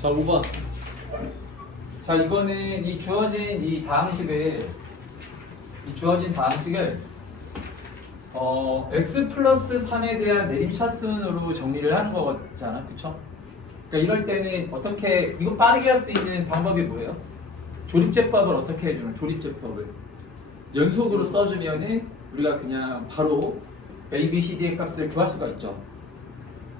자, 5번. 자, 이거는 이 주어진 다항식을 x 플러스 3에 대한 내림차순으로 정리를 하는 거잖아, 그쵸? 그러니까 이럴 때는 어떻게 이거 빠르게 할 수 있는 방법이 뭐예요? 조립제법을 어떻게 해주는? 조립제법을 연속으로 써주면은 우리가 그냥 바로 a, b, c, d의 값을 구할 수가 있죠.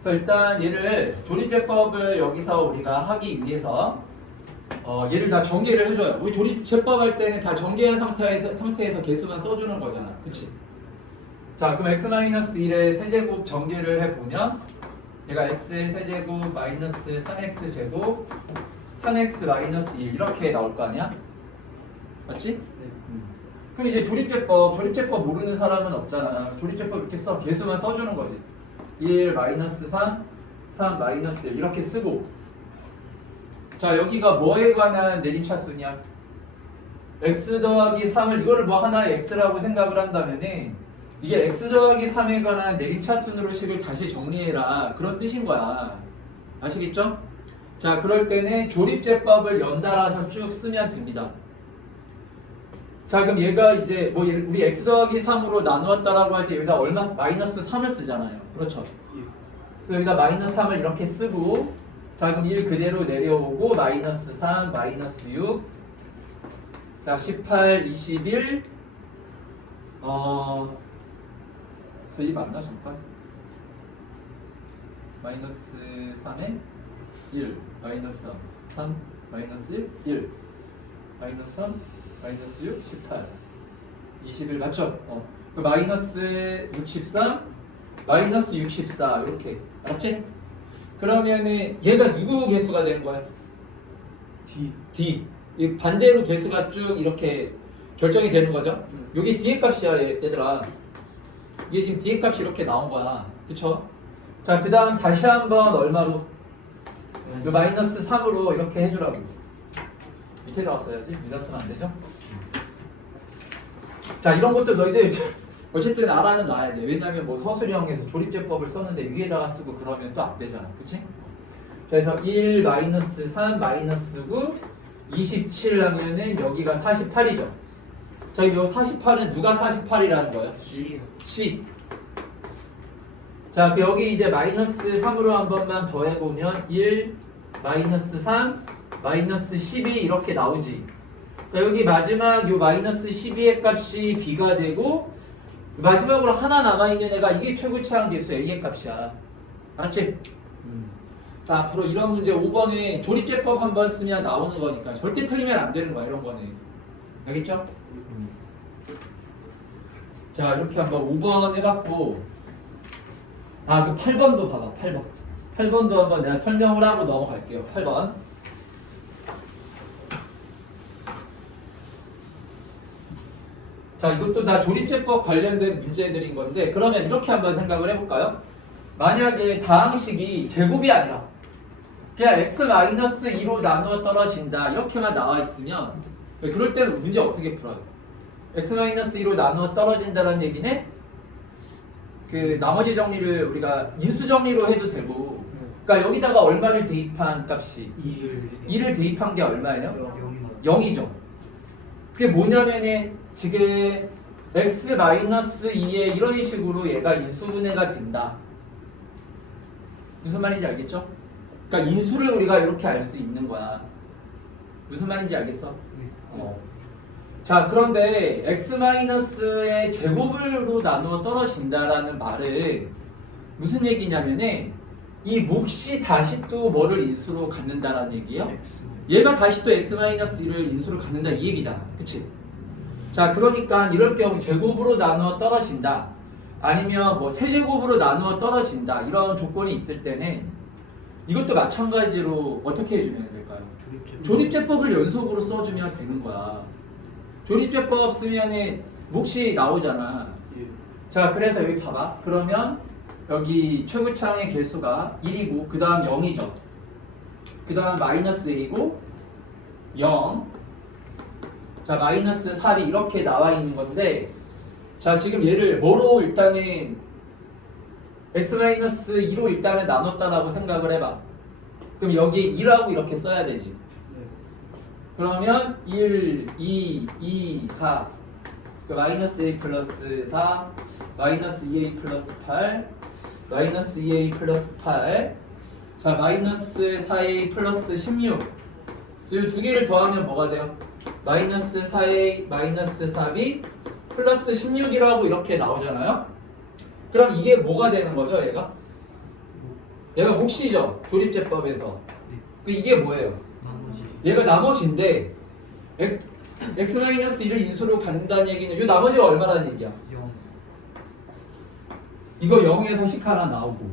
그래서 일단 얘를 조립제법을 여기서 우리가 하기 위해서 얘를 다 전개를 해줘요. 우리 조립제법 할 때는 다 전개한 상태에서 개수만 써주는 거잖아, 그치? 자, 그럼 x-1의 세제곱 전개를 해보면 얘가 x의 세제곱 마이너스 3x 제곱 3x 마이너스 1 이렇게 나올 거 아니야? 맞지? 그럼 이제 조립제법 모르는 사람은 없잖아. 조립제법 이렇게 써, 개수만 써주는 거지. 1 마이너스 3, 3 마이너스 1 이렇게 쓰고. 자, 여기가 뭐에 관한 내림차순이야? x 더하기 3을 이거를 뭐 하나의 x라고 생각을 한다면은 이게 x 더하기 3에 관한 내림차순으로 식을 다시 정리해라 그런 뜻인 거야. 아시겠죠? 자, 그럴 때는 조립제법을 연달아서 쭉 쓰면 됩니다. 자, 그럼 얘가 이제 뭐 우리 x 더하기 3으로 나누었다라고 할 때 여기다 얼마 마이너스 3을 쓰잖아요. 그렇죠? 그래서 여기다 마이너스 3을 이렇게 쓰고, 자, 그럼 1 그대로 내려오고 마이너스 3, 마이너스 6, 자, 18, 21, 저희 맞나 잠깐? 마이너스 3에 1, 마이너스 3, 3, 마이너스 1, 1, 마이너스 3, 마이너스 6, 18, 21 맞죠? 그 마이너스 63, 마이너스 64 이렇게 맞지? 그러면은 얘가 누구 개수가 되는 거야? D. 이 반대로 개수가 쭉 이렇게 결정이 되는 거죠? 여기 D의 값이야 얘들아. 이게 지금 D의 값이 이렇게 나온 거야. 그쵸? 자, 그 다음 다시 한번 얼마로? 요 마이너스 3으로 이렇게 해주라고. 밑에다 왔어야지. 위에다 쓰면 안 되죠? 자, 이런 것도 너희들 어쨌든 알아는 놔야 돼. 왜냐면 뭐 서술형에서 조립제법을 썼는데 위에다가 쓰고 그러면 또 안 되잖아. 그치? 그래서 1 마이너스 3 마이너스 9 27 하면은 여기가 48이죠. 자, 이 48은 누가 48이라는 거예요? C. 자, 여기 이제 마이너스 3으로 한 번만 더 해보면 1 마이너스 3 마이너스 12 이렇게 나오지. 자, 여기 마지막 요 마이너스 12의 값이 b가 되고 마지막으로 하나 남아있는 애가 이게 최고차항 개수 a의 값이야. 알았지? 자, 앞으로 이런 문제 5번에 조립제법 한번 쓰면 나오는 거니까 절대 틀리면 안 되는 거야, 이런 거는. 알겠죠? 자, 이렇게 한번 5번 해봤고, 그 8번도 봐봐. 8번도 한번 내가 설명을 하고 넘어갈게요. 8번. 자, 이것도 다 조립제법 관련된 문제들인 건데, 그러면 이렇게 한번 생각을 해볼까요? 만약에 다항식이 제곱이 아니라 그냥 x-2로 나누어 떨어진다 이렇게만 나와 있으면, 그럴 때는 문제 어떻게 풀어요? x-2로 나누어 떨어진다는 얘기는 그 나머지 정리를 우리가 인수 정리로 해도 되고, 그러니까 여기다가 얼마를 대입한 값이 2를 대입한 게 얼마예요? 0이죠. 그게 뭐냐면은 지금 x-2에 이런 식으로 얘가 인수분해가 된다. 무슨 말인지 알겠죠? 그러니까 인수를 우리가 이렇게 알 수 있는 거야. 무슨 말인지 알겠어? 자, 그런데 x-의 제곱으로 나누어 떨어진다라는 말은 무슨 얘기냐면은 이 몫이 다시 또 뭐를 인수로 갖는다라는 얘기예요? 얘가 다시 또 x-1을 인수로 갖는다 이 얘기잖아. 그치? 자, 그러니까 이럴 경우 제곱으로 나누어 떨어진다 아니면 뭐 세제곱으로 나누어 떨어진다 이런 조건이 있을 때는 이것도 마찬가지로 어떻게 해주면 될까요? 조립제법을 연속으로 써주면 되는 거야. 조립제법 쓰면은 몫이 나오잖아. 자, 그래서 여기 봐봐. 그러면 여기 최고차항의 개수가 1이고 그 다음 0이죠. 그 다음 마이너스 a고 0. 자, 마이너스 4이 이렇게 나와 있는 건데, 자, 지금 얘를 뭐로 일단은 x-2로 일단은 나눴다라고 생각을 해봐. 그럼 여기 2라고 이렇게 써야 되지. 네. 그러면 1, 2, 2, 4 마이너스 a 플러스 4 마이너스 2a 플러스 8 마이너스 2a 플러스 8 자 마이너스 4a 플러스 16 이 두 개를 더하면 뭐가 돼요? 마이너스 4a 마이너스 4b 플러스 16이라고 이렇게 나오잖아요. 그럼 이게 뭐가 되는 거죠 얘가? 얘가 몫이죠 조립제법에서. 이게 뭐예요? 나머지. 얘가 나머지인데 x-1을 인수로 갖는다는 얘기는 이 나머지가 얼마라는 얘기야? 0. 이거 0에서 식 하나 나오고.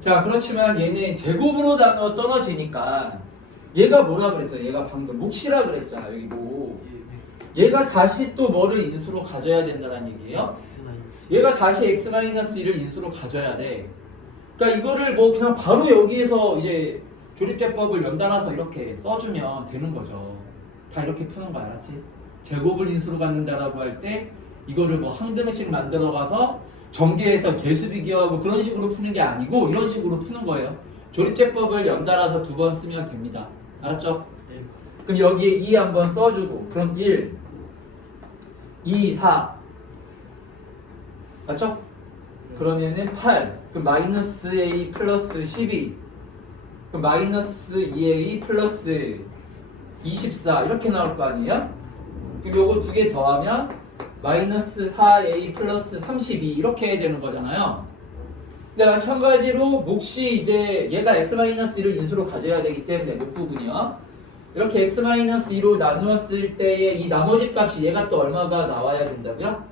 자 그렇지만 얘는 제곱으로 나누어 떨어지니까 얘가 뭐라 그랬어요? 얘가 방금 몫이라 그랬잖아 여기 뭐. 얘가 다시 또 뭐를 인수로 가져야 된다는 얘기예요? 얘가 다시 x-1을 인수로 가져야 돼. 그러니까 이거를 뭐 그냥 바로 여기에서 이제 조립제법을 연달아서 이렇게 써주면 되는 거죠. 다 이렇게 푸는 거 알았지? 제곱을 인수로 갖는다라고 할 때 이거를 뭐 항등식 만들어 가서 전개해서 개수 비교하고 그런 식으로 푸는 게 아니고 이런 식으로 푸는 거예요. 조립제법을 연달아서 두 번 쓰면 됩니다. 알았죠? 네. 그럼 여기에 2 한번 써주고 그럼 1, 2, 4 맞죠? 그러면은 8 그럼 마이너스 a 플러스 12 그럼 마이너스 2a 플러스 24 이렇게 나올 거 아니에요? 그럼 요거 두 개 더하면 마이너스 4a 플러스 32 이렇게 되는 거잖아요. 근데 마찬가지로 몫이 이제 얘가 x-1을 인수로 가져야 되기 때문에 목 부분이요. 이렇게 x-2로 나누었을 때의 이 나머지 값이 얘가 또 얼마가 나와야 된다고요?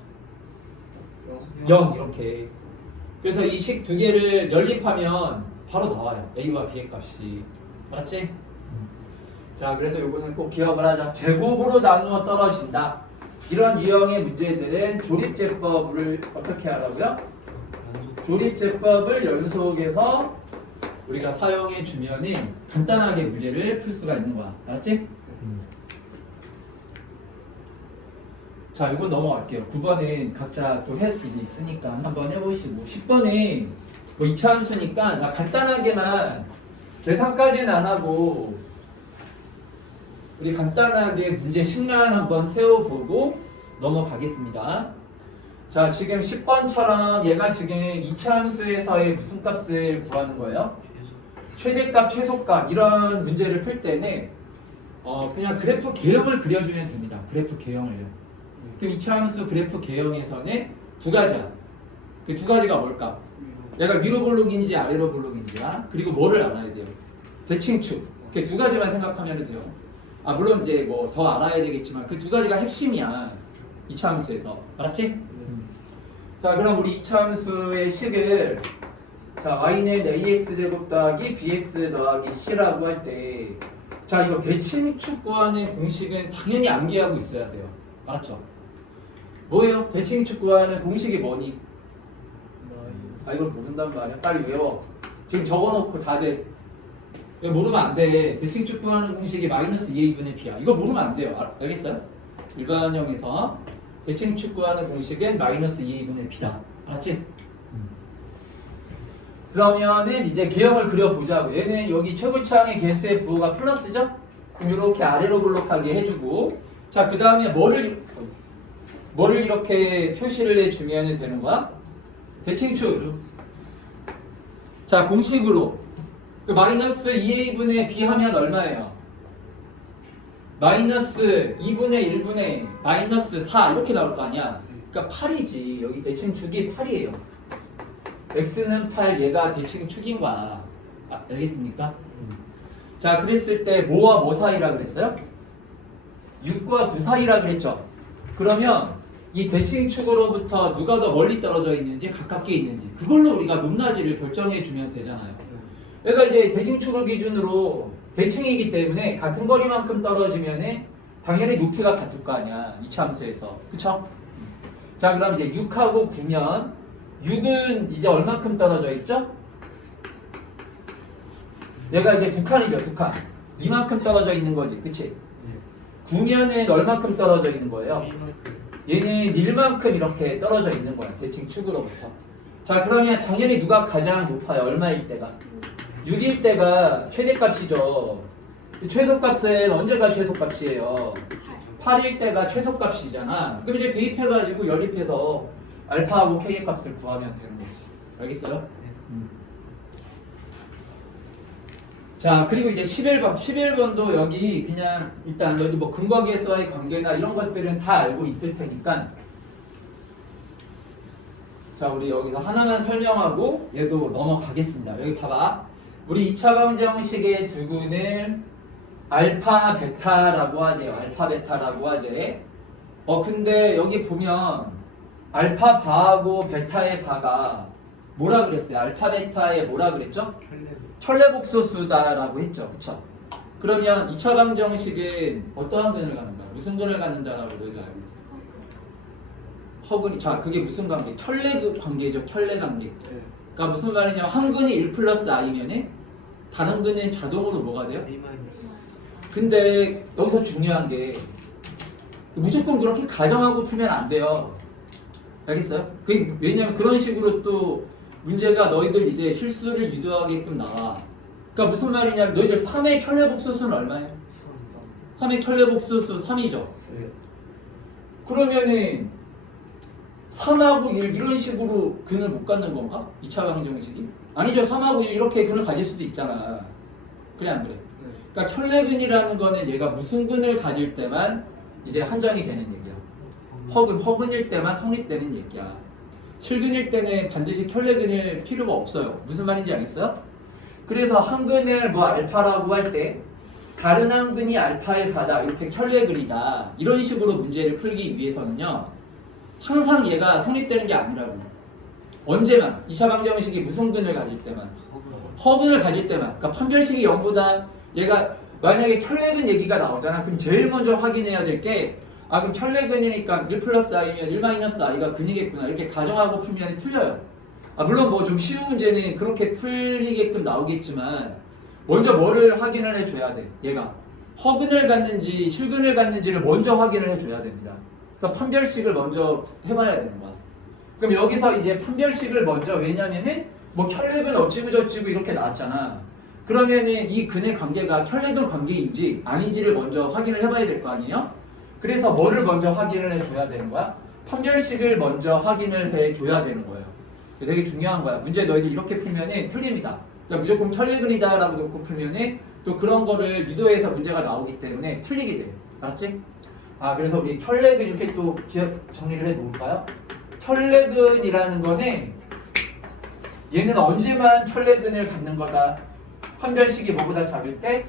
0 이렇게. 그래서 이 식 두 개를 연립하면 바로 나와요. a와 b의 값이. 알았지? 자 그래서 요거는 꼭 기억을 하자. 제곱으로 나누어 떨어진다. 이런 유형의 문제들은 조립제법을 어떻게 하라고요? 조립제법을 연속해서 우리가 사용해 주면은 간단하게 문제를 풀 수가 있는 거야. 알았지? 자, 이거 넘어갈게요. 9번은 각자 또 해주고 있으니까 한번 해보시고 10번에 뭐 2차 함수니까 나 간단하게만 계산까지는 안 하고 우리 간단하게 문제식만 한번 세워보고 넘어가겠습니다. 자, 지금 10번처럼 얘가 지금 2차 함수에서의 무슨 값을 구하는 거예요? 최대값, 최소값 이런 문제를 풀 때는 그냥 그래프 개형을 그려주면 됩니다. 그래프 개형을요. 그럼 2차 함수 그래프 개형에서는 두 가지야. 그 두 가지가 뭘까? 얘가 위로 볼록인지 아래로 볼록인지야. 그리고 뭐를 알아야 돼요? 대칭축. 이렇게 두 가지만 생각하면 돼요. 아 물론 이제 뭐 더 알아야 되겠지만 그 두 가지가 핵심이야. 2차 함수에서. 알았지? 자 그럼 우리 2차 함수의 식을 자 y는 ax제곱 더하기 bx 더하기 c라고 할 때 자 이거 대칭축 구하는 공식은 당연히 암기하고 있어야 돼요. 알았죠? 뭐예요? 대칭축 구하는 공식이 뭐니? 아 이걸 모른단 말이야. 빨리 외워. 지금 적어놓고 다들 이거 모르면 안 돼. 대칭축 구하는 공식이 마이너스 2a분의 b야. 이거 모르면 안 돼요. 알겠어요? 일반형에서 대칭축 구하는 공식은 마이너스 2a분의 b다. 알았지? 그러면은 이제 개형을 그려보자고. 얘는 여기 최고차항의 개수의 부호가 플러스죠? 그럼 이렇게 아래로 블록하게 해주고 자 그 다음에 뭐를 이렇게 표시를 해주면 되는 거야? 대칭축. 자 공식으로 그 마이너스 2a분의 b 하면 얼마예요? 마이너스 2분의 1분의 마이너스 4 이렇게 나올 거 아니야. 그러니까 8이지. 여기 대칭축이 8이에요. x는 8, 얘가 대칭축인 거야. 아, 알겠습니까? 자 그랬을 때 뭐와 뭐 사이라 그랬어요? 6과 9 사이라 그랬죠. 그러면 이 대칭축으로부터 누가 더 멀리 떨어져 있는지 가깝게 있는지 그걸로 우리가 높낮이를 결정해 주면 되잖아요. 그러니까 이제 대칭축을 기준으로 대칭이기 때문에 같은 거리만큼 떨어지면 당연히 높이가 같을 거 아니야. 2차 함수에서. 그쵸? 자 그럼 이제 6하고 9면 6은 이제 얼만큼 떨어져 있죠? 얘가 이제 두 칸이죠. 두 칸. 이만큼 떨어져 있는 거지. 그치? 9면은 얼만큼 떨어져 있는 거예요? 얘는 1만큼 이렇게 떨어져 있는 거야. 대칭축으로부터. 자 그러면 당연히 누가 가장 높아요? 얼마일 때가? 6일 때가 최대값이죠. 최소값은 언제가 최소값이에요? 8일 때가 최소값이잖아. 그럼 이제 대입해가지고 연립해서 알파하고 k의 값을 구하면 되는 거지. 알겠어요? 자, 그리고 이제 11번. 11번도 여기 그냥 일단 여기 뭐 근거계수와의 관계나 이런 것들은 다 알고 있을 테니까. 자, 우리 여기서 하나만 설명하고 얘도 넘어가겠습니다. 여기 봐봐. 우리 2차 방정식의 두근을 알파 베타라고 하죠. 알파 베타라고 하지. 근데 여기 보면 알파 바하고 베타의 바가 뭐라 그랬어요? 알파 베타의 뭐라 그랬죠? 천레복소수다라고 했죠. 그쵸? 그러면 2차 방정식은 어떠한 근을 갖는다? 무슨 근을 갖는다라고 우리가 알고 있어요? 허근이. 자, 그게 무슨 관계? 켤레 관계죠. 켤레 관계. 그러니까 무슨 말이냐면 한 근이 1 플러스 i면은 다른 근은 자동으로 뭐가 돼요? 근데 여기서 중요한 게 무조건 그렇게 가정하고 풀면 안 돼요. 알겠어요? 그게 왜냐면 그런 식으로 또 문제가 너희들 이제 실수를 유도하게끔 나와. 그러니까 무슨 말이냐면 너희들 3의 켤레복소수는 얼마예요? 3의 켤레복소수 3이죠. 그러면은 3하고 1 이런 식으로 근을 못 갖는 건가? 2차 방정식이? 아니죠. 3하고 1 이렇게 근을 가질 수도 있잖아. 그래 안 그래? 그러니까 켤레근이라는 거는 얘가 무슨 근을 가질 때만 이제 한정이 되는 얘기야. 허근일 때만 성립되는 얘기야. 실근일 때는 반드시 켤레근일 필요가 없어요. 무슨 말인지 알겠어요? 그래서 한 근을 뭐 알파라고 할 때 다른 한 근이 알파의 바다 이렇게 켤레근이다 이런 식으로 문제를 풀기 위해서는요 항상 얘가 성립되는 게 아니라고. 언제만 2차 방정식이 무슨 근을 가질 때만 허근을 가질 때만. 그러니까 판별식이 0보다 얘가 만약에 켤레근 얘기가 나오잖아. 그럼 제일 먼저 확인해야 될 게 그럼 켤레근이니까 1 플러스 i면 1 마이너스 i가 근이겠구나 이렇게 가정하고 풀면 틀려요. 물론 뭐 좀 쉬운 문제는 그렇게 풀리게끔 나오겠지만 먼저 뭐를 확인을 해줘야 돼. 얘가 허근을 갖는지 실근을 갖는지를 먼저 확인을 해줘야 됩니다. 그래서 판별식을 먼저 해봐야 되는 거야. 그럼 여기서 이제 판별식을 먼저, 왜냐면은 뭐 켤레근 어찌고 저찌고 이렇게 나왔잖아. 그러면은 이 근의 관계가 켤레근 관계인지 아닌지를 먼저 확인을 해봐야 될 거 아니에요? 그래서 뭐를 먼저 확인을 해줘야 되는 거야? 판별식을 먼저 확인을 해줘야 되는 거예요. 되게 중요한 거야. 문제 너희들 이렇게 풀면은 틀립니다. 그러니까 무조건 켤레근이다 라고 놓고 풀면은 또 그런 거를 유도해서 문제가 나오기 때문에 틀리게 돼요. 알았지? 그래서 우리 켤레근 이렇게 또 기억 정리를 해 놓을까요? 켤레근이라는 거는 얘는 언제만 켤레근을 갖는 거다. 판별식이 뭐보다 작을 때?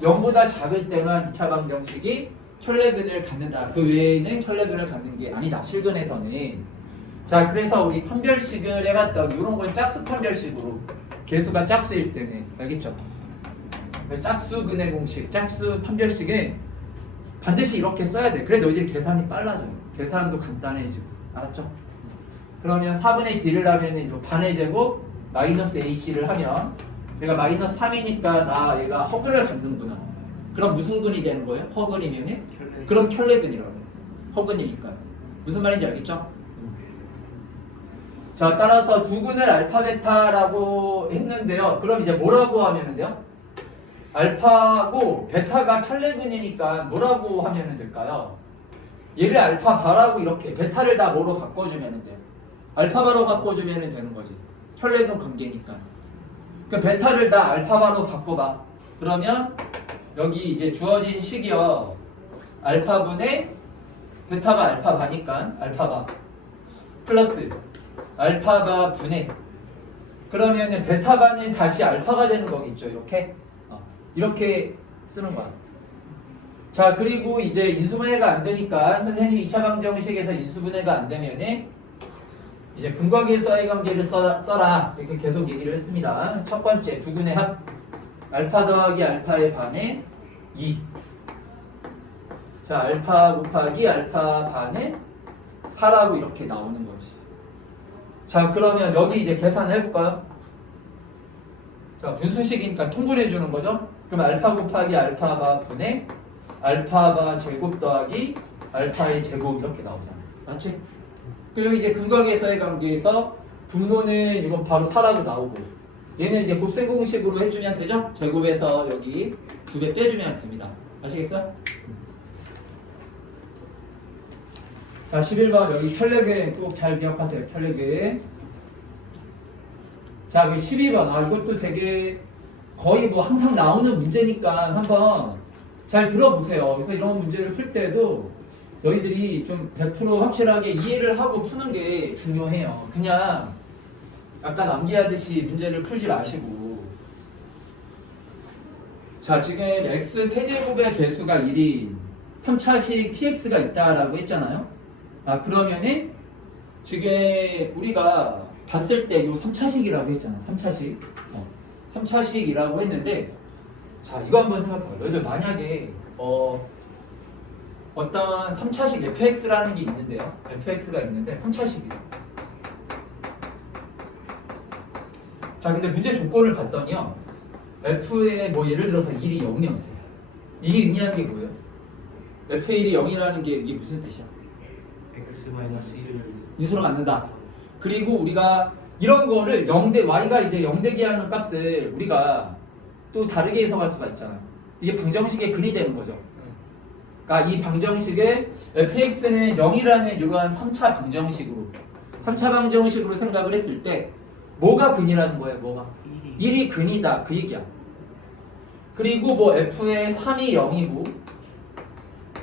0보다 작을 때만 2차 방정식이 켤레근을 갖는다. 그 외에는 켤레근을 갖는 게 아니다. 실근에서는. 자, 그래서 우리 판별식을 해봤더니 이런 건 짝수 판별식으로 개수가 짝수일 때는 알겠죠? 짝수근의 공식, 짝수 판별식은 반드시 이렇게 써야 돼. 그래 너희들이 계산이 빨라져요. 계산도 간단해지고. 알았죠? 그러면 4분의 D를 하면 반의 제곱 마이너스 AC를 하면 얘가 마이너스 3이니까 얘가 허근을 갖는구나. 그럼 무슨 근이 되는 거예요? 허근이면? 그럼 켤레근이라고 해요. 허근이니까. 무슨 말인지 알겠죠? 자, 따라서 두 근을 알파 베타라고 했는데요. 그럼 이제 뭐라고 하면 돼요? 알파고 베타가 켤레근이니까 뭐라고 하면 될까요? 얘를 알파 바라고 이렇게 베타를 다 뭐로 바꿔주면 돼요. 알파 바로 바꿔주면 되는 거지. 켤레근 관계니까. 그 베타를 다 알파 바로 바꿔봐. 그러면 여기 이제 주어진 식이요. 알파분의 베타가 알파 바니까 알파 바 플러스 알파가 분해. 그러면은 베타바는 다시 알파가 되는 거겠죠. 이렇게 쓰는 거야. 자, 그리고 이제 인수분해가 안 되니까 선생님이 2차 방정식에서 인수분해가 안 되면은 이제 근과계수와의 관계를 써라 이렇게 계속 얘기를 했습니다. 첫 번째 두근의 합 알파 더하기 알파의 반의 2. 자, 알파 곱하기 알파 반의 4라고 이렇게 나오는 거지. 자, 그러면 여기 이제 계산을 해볼까요? 자, 분수식이니까 통분해 주는 거죠. 그럼 알파 곱하기 알파바 분의 알파바 제곱 더하기 알파의 제곱 이렇게 나오잖아. 맞지? 그리고 이제 근과계수의 관계에서 분모는 이건 바로 4라고 나오고 얘는 이제 곱셈 공식으로 해주면 되죠? 제곱에서 여기 2배 빼주면 됩니다. 아시겠어요? 자, 11번 여기 편력에 꼭 잘 기억하세요. 편력에. 자, 12번. 아, 이것도 되게 거의 뭐 항상 나오는 문제니까 한번 잘 들어보세요. 그래서 이런 문제를 풀 때도 너희들이 좀 100% 확실하게 이해를 하고 푸는 게 중요해요. 그냥 아까 암기하듯이 문제를 풀지 마시고. 자, 지금 x 세제곱의 개수가 1인 3차식 px가 있다라고 했잖아요. 아, 그러면은 지금 우리가 봤을 때 이 3차식이라고 했잖아. 3차식. 3차식이라고 했는데, 자, 이거 한번 생각해봐. 너희들 만약에 어떤 3차식 fx라는 게 있는데요. fx가 있는데 3차식이에요. 자, 근데 문제 조건을 봤더니요. f의 뭐 예를 들어서 1이 0이었어요. 이게 의미하는 게 뭐예요? f의 1이 0이라는 게 이게 무슨 뜻이야? x-1을 인수로 만든다. 그리고 우리가 이런 거를 0대 y가 이제 0대기 하는 값을 우리가 또 다르게 해석할 수가 있잖아요. 이게 방정식의 근이 되는 거죠. 그러니까 이 방정식의 fx는 0이라는 이러한 3차 방정식으로 3차 방정식으로 생각을 했을 때 뭐가 근이라는 거예요? 뭐가? 1이 근이다. 그 얘기야. 그리고 뭐 f의 3이 0이고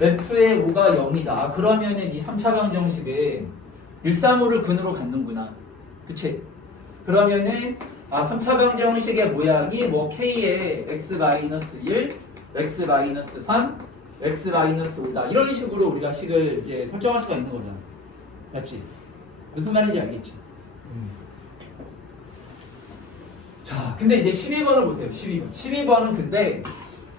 f의 5가 0이다. 그러면은 이 3차 방정식에 135를 근으로 갖는구나. 그치? 그러면은 3차 방정식의 모양이 뭐 k의 x-1, x-3, x-5다. 이런 식으로 우리가 식을 이제 설정할 수가 있는 거잖아. 맞지? 무슨 말인지 알겠지? 자, 근데 이제 12번을 보세요. 12번. 12번은 근데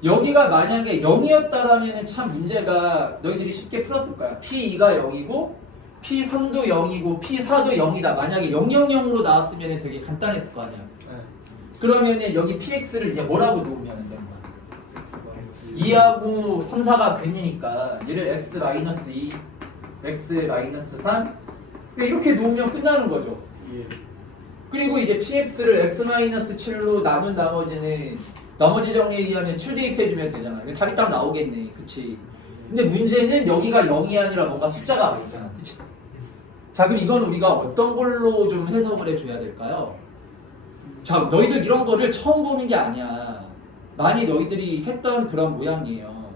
여기가 만약에 0이었다라면 참 문제가 너희들이 쉽게 풀었을 거야. P2가 0이고 P3도 0이고 P4도 0이다. 만약에 000으로 나왔으면 되게 간단했을 거 아니야. 그러면은 여기 PX를 이제 뭐라고 놓으면 되는 거야? 2하고 3, 4가 근이니까 얘를 x-2, x-3 이렇게 놓으면 끝나는 거죠. 그리고 이제 PX를 x-7로 나눈 나머지는 나머지 정리에 의하면 7 대입해주면 되잖아. 답이 딱 나오겠네. 그치? 근데 문제는 여기가 0이 아니라 뭔가 숫자가 와 있잖아. 그치? 자, 그럼 이건 우리가 어떤 걸로 좀 해석을 해줘야 될까요? 자, 너희들 이런 거를 처음 보는 게 아니야. 많이 너희들이 했던 그런 모양이에요.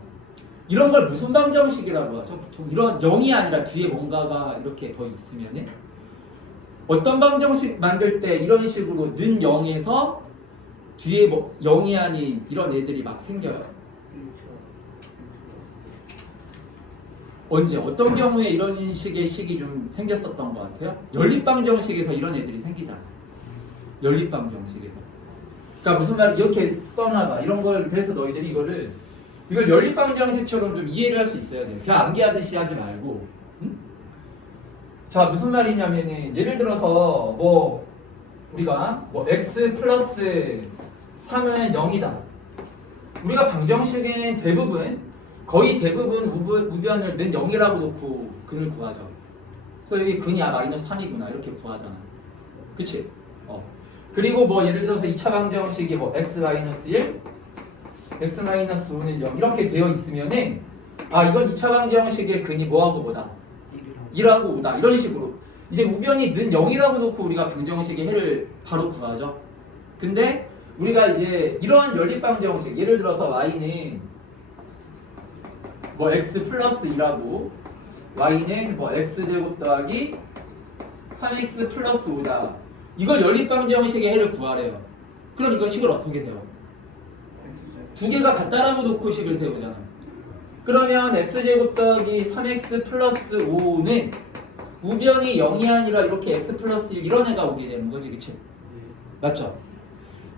이런 걸 무슨 방정식이라고 하죠? 보통 이런 0이 아니라 뒤에 뭔가가 이렇게 더 있으면은 어떤 방정식 만들 때 이런 식으로 는 0에서 뒤에 뭐 0이 아닌 이런 애들이 막 생겨요. 언제 어떤 경우에 이런 식의 식이 좀 생겼었던 것 같아요? 연립방정식에서 이런 애들이 생기잖아. 연립방정식에서. 그러니까 무슨 말 이렇게 써놔봐. 이런 걸 그래서 너희들이 이걸 연립방정식처럼 좀 이해를 할 수 있어야 돼요. 그냥 암기하듯이 하지 말고. 응? 자, 무슨 말이냐면은 예를 들어서 뭐 우리가 뭐 x 플러스 3은 0이다. 우리가 방정식은 거의 대부분 우변을 는 0이라고 놓고 근을 구하죠. 그래서 여기 근이야 마이너스 3이구나 이렇게 구하잖아. 그치? 그리고 뭐 예를 들어서 2차 방정식이 뭐 x-1, x-5는 0 이렇게 되어 있으면은 이건 2차 방정식의 근이 뭐하고 뭐다? 1하고 5다. 이런 식으로 이제 우변이 는 0이라고 놓고 우리가 방정식의 해를 바로 구하죠. 근데 우리가 이제 이러한 연립방정식 예를 들어서 y는 뭐 x 플러스 2라고 y는 뭐 x제곱 더하기 3x 플러스 5다. 이걸 연립방정식의 해를 구하래요. 그럼 이거 식을 어떻게 세워? 두 개가 같다라고 놓고 식을 세우잖아. 그러면 x제곱 더하기 3x 플러스 5는 우변이 0이 아니라 이렇게 x 플러스 1 이런 애가 오게 되는 거지. 그치? 맞죠?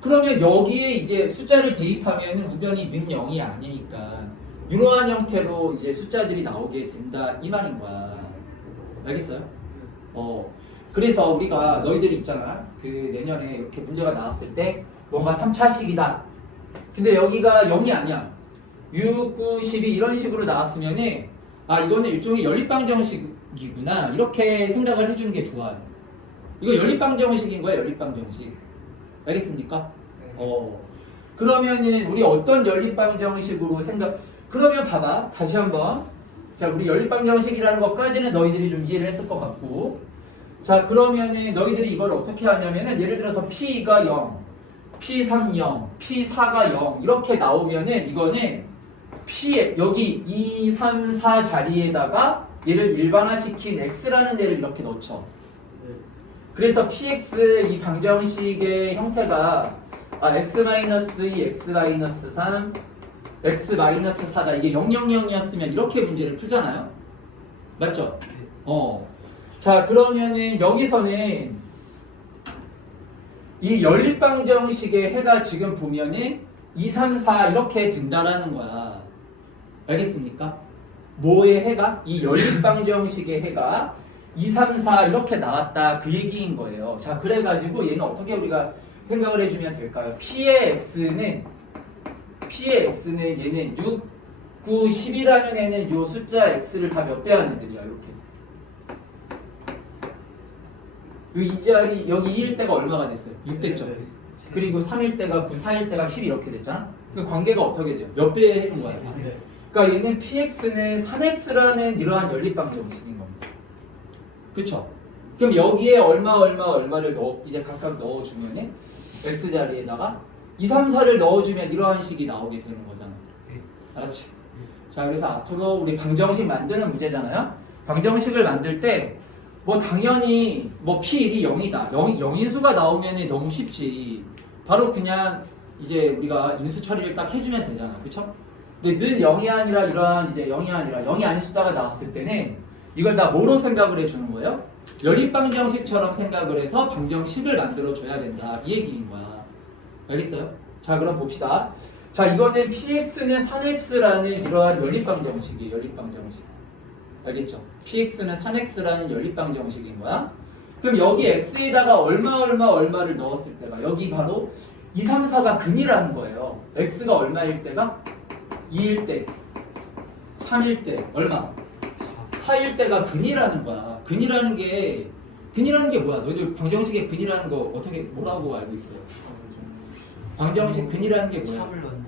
그러면 여기에 이제 숫자를 대입하면 우변이 는 0이 아니니까 이러한 형태로 이제 숫자들이 나오게 된다 이 말인 거야. 알겠어요? 그래서 우리가 너희들이 있잖아. 그 내년에 이렇게 문제가 나왔을 때 뭔가 3차식이다. 근데 여기가 0이 아니야. 6, 9, 12 이런 식으로 나왔으면은 이거는 일종의 연립방정식이구나 이렇게 생각을 해주는 게 좋아요. 이거 연립방정식인 거야. 연립방정식. 알겠습니까? 네. 그러면은 우리 어떤 연립방정식으로 그러면 봐봐. 다시 한번. 자, 우리 연립방정식이라는 것까지는 너희들이 좀 이해를 했을 것 같고. 자, 그러면은 너희들이 이걸 어떻게 하냐면은 예를 들어서 P가 0, P3 0, P4가 0 이렇게 나오면은 이거는 P 여기 2, 3, 4 자리에다가 얘를 일반화시킨 X라는 애를 이렇게 넣죠. 그래서 PX 이 방정식의 형태가 X-2, X-3, X-4가 이게 000이었으면 이렇게 문제를 풀잖아요. 맞죠? 자, 그러면은 여기서는 이 연립방정식의 해가 지금 보면은 2, 3, 4 이렇게 된다라는 거야. 알겠습니까? 뭐의 해가? 이 연립방정식의 해가 2, 3, 4 이렇게 나왔다 그 얘기인 거예요. 자, 그래가지고 얘는 어떻게 우리가 생각을 해주면 될까요? P의 X는 얘는 6, 9, 10이라는 애는 요 숫자 X를 다 몇 배 하는 애들이야. 이렇게. 이 자리 여기 2일 때가 얼마가 됐어요? 6 됐죠? 그리고 3일 때가 9, 4일 때가 10 이렇게 됐잖아? 그 관계가 어떻게 돼요? 몇 배 해준 거야? 그러니까 얘는 PX는 3X라는 이러한 연립방정식인 겁니다. 그쵸? 그럼 여기에 얼마를 이제 각각 넣어주면 X 자리에다가 2, 3, 4를 넣어주면 이러한 식이 나오게 되는 거잖아. 알았지? 자, 그래서 앞으로 우리 방정식 만드는 문제잖아요. 방정식을 만들 때 뭐 당연히 뭐 P1이 0이다. 0인수가 나오면 너무 쉽지. 바로 그냥 이제 우리가 인수 처리를 딱 해주면 되잖아. 그쵸? 근데 늘 0이 아니라 이러한 이제 0이 아니라 0이 아닌 숫자가 나왔을 때는 이걸 다 뭐로 생각을 해주는 거예요? 연립방정식처럼 생각을 해서 방정식을 만들어줘야 된다. 이 얘기인 거야. 알겠어요? 자, 그럼 봅시다. 자, 이거는 PX는 3X라는 이러한 연립방정식이에요. 연립방정식. 알겠죠? PX는 3X라는 연립방정식인 거야. 그럼 여기 X에다가 얼마를 넣었을 때가 여기 바로 2, 3, 4가 근이라는 거예요. X가 얼마일 때가? 2일 때, 3일 때, 얼마? 4일 때가 근이라는 거야. 근이라는 게 뭐야? 너희들 방정식의 근이라는 거 어떻게 뭐라고 알고 있어요? 방정식 근이라는 게 뭐야? 샵을 넣는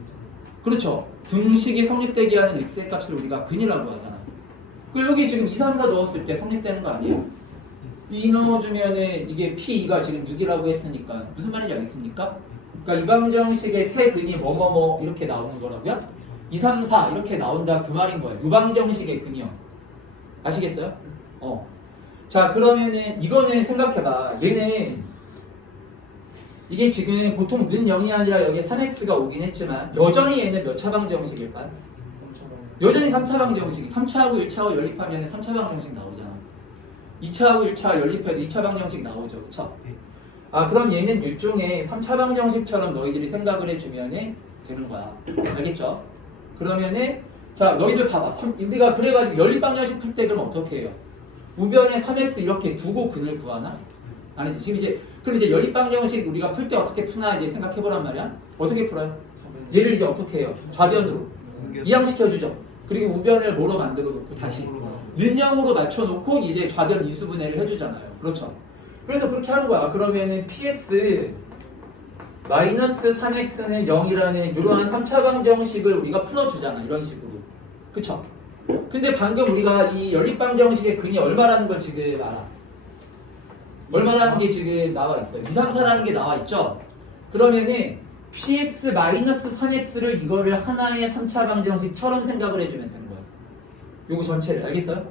그렇죠. 등식이 성립되게 하는 x의 값을 우리가 근이라고 하잖아. 그 여기 지금 2, 3, 4 넣었을 때 성립되는 거 아니에요? 2 넣어주면은 이게 P2가 지금 6이라고 했으니까 무슨 말인지 알겠습니까? 그러니까 이 방정식의 세 근이 뭐뭐뭐 이렇게 나오는 거라고요? 2, 3, 4 이렇게 나온다 그 말인 거예요. 이 방정식의 근이요. 아시겠어요? 자, 그러면은 이거는 생각해봐. 얘는 이게 지금 보통 는 0이 아니라 여기에 3x가 오긴 했지만 여전히 얘는 몇 차 방정식일까요? 여전히 3차 방정식이 3차하고 1차하고 연립하면 3차 방정식 나오잖아. 2차하고 1차 연립해도 2차 방정식 나오죠. 그쵸? 그럼 얘는 일종의 3차 방정식처럼 너희들이 생각을 해주면 되는 거야. 알겠죠? 그러면은 자, 너희들 봐봐. 우리가 그래가지고 연립방정식 풀 때 그럼 어떻게 해요? 우변에 3x 이렇게 두고 근을 구하나? 아니지. 지금 이제 그럼 이제 연립방정식 우리가 풀 때 어떻게 푸나 이제 생각해보란 말이야. 어떻게 풀어요? 얘를 이제 어떻게 해요? 좌변으로 이항시켜주죠. 그리고 우변을 뭐로 만들어 놓고 다시 일량으로 맞춰놓고 이제 좌변 이수분해를 해주잖아요. 그렇죠? 그래서 그렇게 하는 거야. 그러면은 px 마이너스 3x는 0이라는 이러한 3차 방정식을 우리가 풀어주잖아. 이런 식으로. 그쵸? 근데 방금 우리가 이 연립방정식의 근이 얼마라는 걸 지금 알아. 얼마라는 게 지금 나와 있어요. 2, 3, 4라는 게 나와 있죠? 그러면은 px 마이너스 3x를 이거를 하나의 3차 방정식처럼 생각을 해주면 되는 거예요. 요거 전체를. 알겠어요?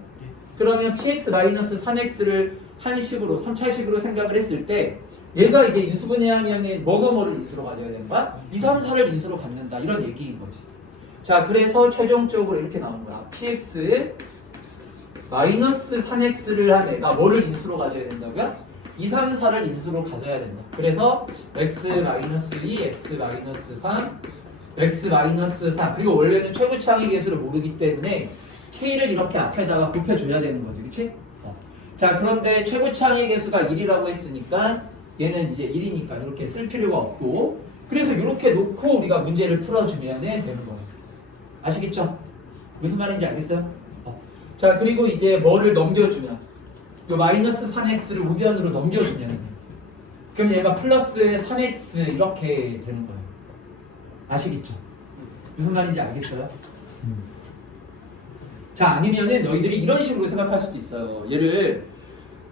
그러면 px 마이너스 3x를 한 식으로 3차식으로 생각을 했을 때 얘가 이제 인수분해하면은 뭐뭐뭐를 인수로 가져야 되는 거야? 2, 3, 4를 인수로 갖는다. 이런 얘기인 거지. 자, 그래서 최종적으로 이렇게 나오는 거야. px 마이너스 3x를 한 애가 뭐를 인수로 가져야 된다고요? 2, 3, 4를 인수로 가져야 된다. 그래서 x-2, x-3, x-4 그리고 원래는 최고차항의 개수를 모르기 때문에 k를 이렇게 앞에다가 곱해줘야 되는 거지. 그치? 자, 그런데 최고차항의 개수가 1이라고 했으니까 얘는 이제 1이니까 이렇게 쓸 필요가 없고 그래서 이렇게 놓고 우리가 문제를 풀어주면 되는 거예요. 아시겠죠? 무슨 말인지 알겠어요? 자, 그리고 이제 뭐를 넘겨주면 요 마이너스 3x를 우변으로 넘겨주면 그럼 얘가 플러스 3x 이렇게 되는 거예요. 아시겠죠? 무슨 말인지 알겠어요? 자, 아니면은 너희들이 이런 식으로 생각할 수도 있어요. 얘를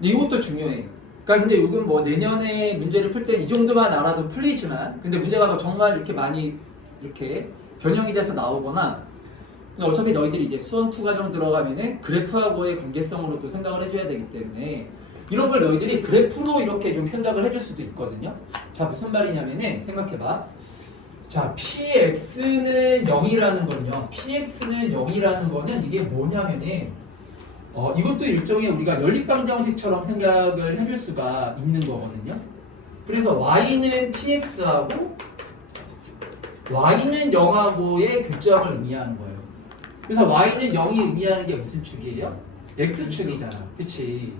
이것도 중요해. 그러니까 근데 이건 뭐 내년에 문제를 풀 때 이 정도만 알아도 풀리지만, 근데 문제가 뭐 정말 이렇게 많이 이렇게 변형이 돼서 나오거나, 근데 어차피 너희들이 이제 수원 2 과정 들어가면은 그래프하고의 관계성으로 또 생각을 해줘야 되기 때문에 이런 걸 너희들이 그래프로 이렇게 좀 생각을 해줄 수도 있거든요. 자, 무슨 말이냐면은 생각해봐. 자, px는 0이라는 거는요. px는 0이라는 거는 이게 뭐냐면은 이것도 일종의 우리가 연립방정식처럼 생각을 해줄 수가 있는 거거든요. 그래서 y는 px하고 y는 0하고의 교점을 의미하는 거예요. 그래서 y는 0이 의미하는 게 무슨 축이에요? x축이잖아. 그치?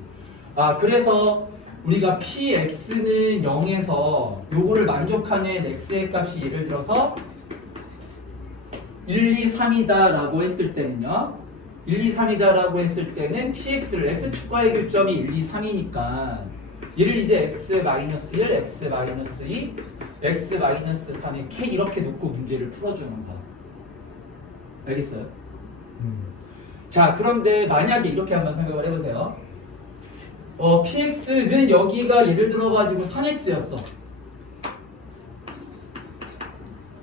아, 그래서 우리가 px는 0에서 요거를 만족하는 x의 값이 예를 들어서 1, 2, 3이다 라고 했을 때는요, 1, 2, 3이다 라고 했을 때는 px를 x축과의 교점이 1, 2, 3이니까 얘를 이제 x-1, x-2, x-3의 k 이렇게 놓고 문제를 풀어주는 거야. 알겠어요? 자, 그런데 만약에 이렇게 한번 생각을 해보세요. px는 여기가 예를 들어가지고 3x였어.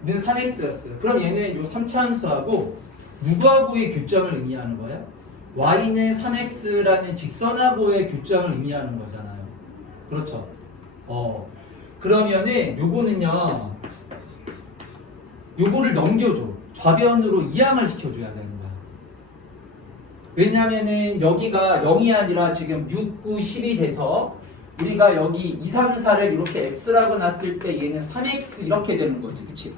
는 3x였어요. 그럼 얘는 요 3차 함수하고 누구하고의 교점을 의미하는 거예요? y는 3x라는 직선하고의 교점을 의미하는 거잖아요. 그렇죠? 그러면은 요거는요, 요거를 넘겨줘. 좌변으로 이항을 시켜줘야 되는 거야. 왜냐면은 여기가 0이 아니라 지금 6, 9, 10이 돼서 우리가 여기 2, 3, 4를 이렇게 x라고 놨을 때 얘는 3x 이렇게 되는 거지. 그치?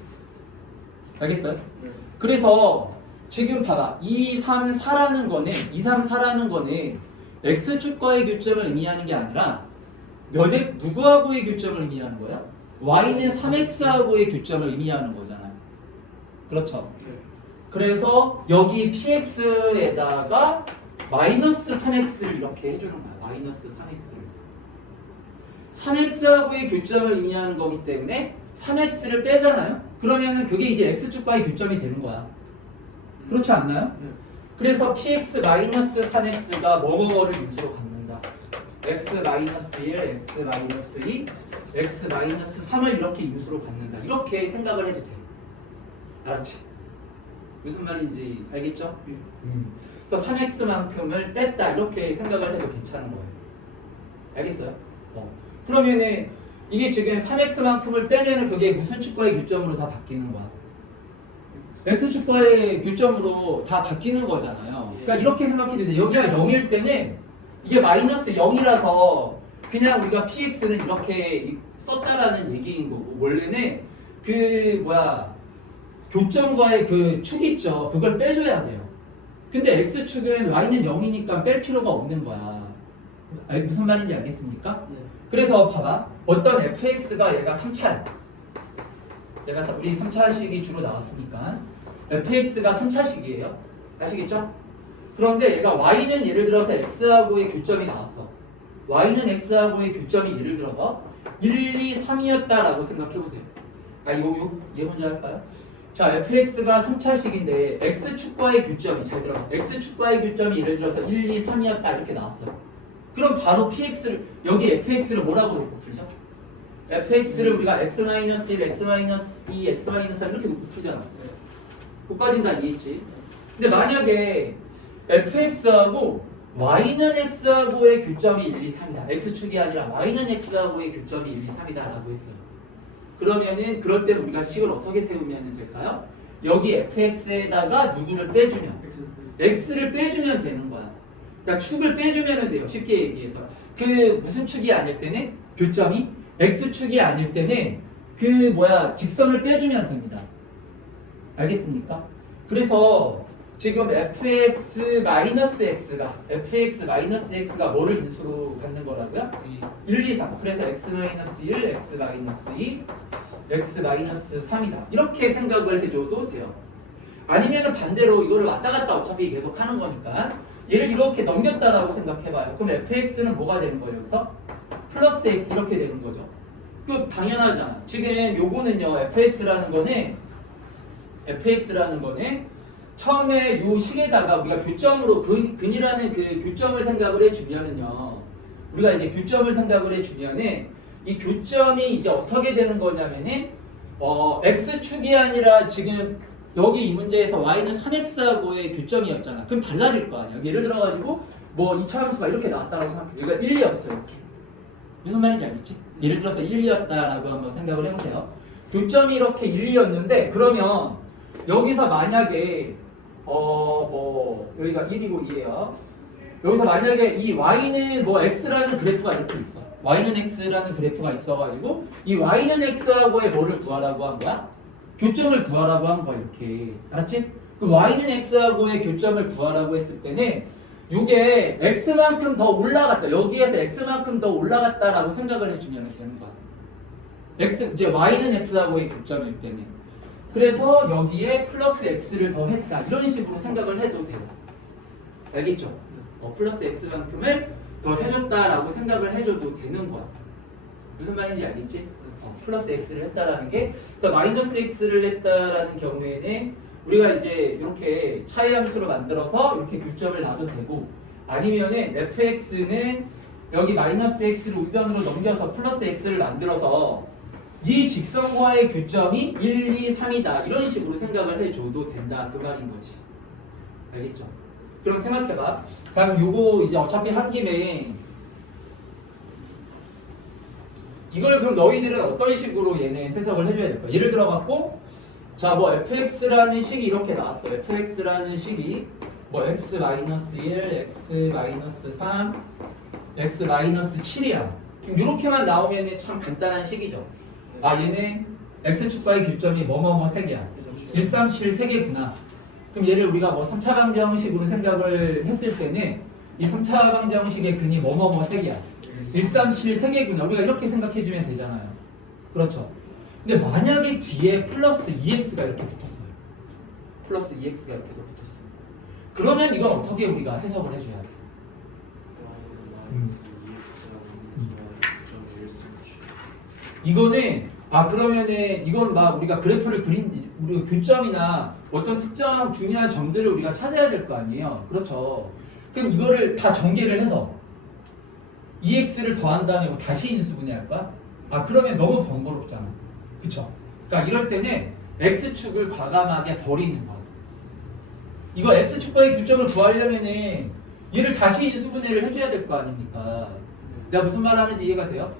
알겠어요? 네. 그래서 지금 봐봐. 2, 3, 4라는 거는 x축과의 교점을 의미하는 게 아니라 누구하고의 교점을 의미하는 거야? y는 3x하고의 교점을 의미하는 거잖아요. 그렇죠? 네. 그래서 여기 px에다가 마이너스 3x를 이렇게 해주는 거야. 마이너스 3x를. 3x하고의 교점을 의미하는 거기 때문에 3x를 빼잖아요. 그러면은 그게 이제 x축과의 교점이 되는 거야. 그렇지 않나요? 네. 그래서 px-3x가 뭐뭐를 인수로 갖는다. x-1, x-2, x-3을 이렇게 인수로 갖는다. 이렇게 생각을 해도 돼. 알았지? 무슨 말인지 알겠죠? 그래서 3x만큼을 뺐다 이렇게 생각을 해도 괜찮은 거예요. 알겠어요? 그러면은 이게 지금 3x만큼을 빼면은 그게 무슨 축과의 교점으로 다 바뀌는 거야? x축과의 교점으로 다 바뀌는 거잖아요. 그러니까 이렇게 생각해도 돼. 여기가 0일 때는 이게 마이너스 0이라서 그냥 우리가 px는 이렇게 썼다라는 얘기인 거고, 원래는 교점과의 그 축 있죠. 그걸 빼줘야 돼요. 근데 x축은 y는 0이니까 뺄 필요가 없는 거야. 무슨 말인지 알겠습니까? 네. 그래서 봐봐. 어떤 fx가 얘가 3차야. 우리 3차식이 주로 나왔으니까 fx가 3차식이에요. 아시겠죠? 그런데 얘가 y는 예를 들어서 x하고의 교점이 나왔어. y는 x하고의 교점이 예를 들어서 1, 2, 3이었다라고 생각해보세요. 얘 먼저 할까요? 자, fx가 3차식인데 x축과의 교점이, 잘 들어봐. x축과의 교점이 예를 들어서 1, 2, 3이었다 이렇게 나왔어요. 그럼 바로 여기 fx를 뭐라고 놓고 풀죠? fx를 우리가 x-1, x-2, x-3 이렇게 놓고 풀잖아. 그까지는 다 이해했지? 근데 만약에 fx하고 y는 x하고의 교점이 1, 2, 3이다. x축이 아니라 y는 x하고의 교점이 1, 2, 3이다 라고 했어요. 그러면은 그럴 때 우리가 식을 어떻게 세우면 될까요? 여기 fx에다가 누구를 빼주면 x를 빼주면 되는 거야. 그러니까 축을 빼주면 돼요. 쉽게 얘기해서. 무슨 축이 아닐 때는 교점이 x축이 아닐 때는 직선을 빼주면 됩니다. 알겠습니까? 그래서 지금 fx-x가 뭐를 인수로 갖는 거라고요? 1, 2, 3. 그래서 x-1, x-2, x-3이다. 이렇게 생각을 해줘도 돼요. 아니면 반대로 이거를 왔다 갔다 어차피 계속 하는 거니까 얘를 이렇게 넘겼다라고 생각해봐요. 그럼 fx는 뭐가 되는 거예요? 여기서 플러스 x 이렇게 되는 거죠. 그 당연하잖아. 지금 요거는요 fx라는 거는 처음에 요 식에다가 우리가 교점으로 근이라는 그 교점을 생각을 해주면은요, 우리가 이제 교점을 생각을 해주면은 이 교점이 이제 어떻게 되는 거냐면은 x축이 아니라 지금 여기 이 문제에서 y는 3x하고의 교점이었잖아. 그럼 달라질 거 아니야. 예를 들어가지고 뭐 이차함수가 이렇게 나왔다고 생각해. 여기가 1, 2였어 이렇게. 무슨 말인지 알겠지? 예를 들어서 1, 2였다라고 한번 생각을 해보세요. 교점이 이렇게 1, 2였는데 그러면 여기서 만약에 뭐 여기가 1이고 2예요. 여기서 만약에 이 y는 뭐 x라는 그래프가 이렇게 있어. y는 x라는 그래프가 있어가지고 이 y는 x하고의 뭐를 구하라고 한 거야? 교점을 구하라고 한 거야 이렇게. 알았지? 그 y는 x하고의 교점을 구하라고 했을 때는 이게 x만큼 더 올라갔다. 여기에서 x만큼 더 올라갔다라고 생각을 해주면 되는 거야. 이제 y는 x하고의 교점일 때는. 그래서 여기에 플러스 x를 더 했다. 이런 식으로 생각을 해도 돼요. 알겠죠? 플러스 x만큼을 더 해줬다라고 생각을 해줘도 되는 거야. 무슨 말인지 알겠지? 플러스 x를 했다라는 게, 그래서 마이너스 x를 했다라는 경우에는 우리가 이제 이렇게 차이 함수로 만들어서 이렇게 교점을 놔도 되고, 아니면은 fx는 여기 마이너스 x를 우변으로 넘겨서 플러스 x를 만들어서 이 직선과의 교점이 1, 2, 3이다. 이런 식으로 생각을 해줘도 된다. 그 말인 거지. 알겠죠? 그럼 생각해봐. 자, 그럼 요거 이제 어차피 한 김에 이걸 그럼 너희들은 어떤 식으로 얘네 해석을 해줘야 될까? 예를 들어갖고 자, 뭐 fx라는 식이 이렇게 나왔어. fx라는 식이 뭐 x-1, x-3, x-7이야. 이렇게만 나오면 참 간단한 식이죠. 아, 얘네 x축과의 교점이 뭐뭐뭐 3개야. 1, 3, 7 3개구나. 그럼 얘를 우리가 뭐 3차 방정식으로 생각을 했을 때는 이 3차 방정식의 근이 뭐뭐뭐 3개야. 1, 3, 7 3개구나. 우리가 이렇게 생각해주면 되잖아요. 그렇죠. 근데 만약에 뒤에 플러스 2x가 이렇게 붙었어요. 플러스 2x가 이렇게 붙었어요. 그러면 이건 어떻게 우리가 해석을 해줘야 돼? 이거는 그러면은 이건 막 우리가 그래프를 우리가 교점이나 어떤 특정 중요한 점들을 우리가 찾아야 될 거 아니에요. 그렇죠. 그럼 이거를 다 전개를 해서 2x를 더한 다음에 뭐 다시 인수분해할까? 그러면 너무 번거롭잖아. 그쵸? 그러니까 이럴 때는 x축을 과감하게 버리는 거야. 이거 x축과의 교점을 구하려면은 얘를 다시 인수분해를 해줘야 될 거 아닙니까? 내가 무슨 말 하는지 이해가 돼요?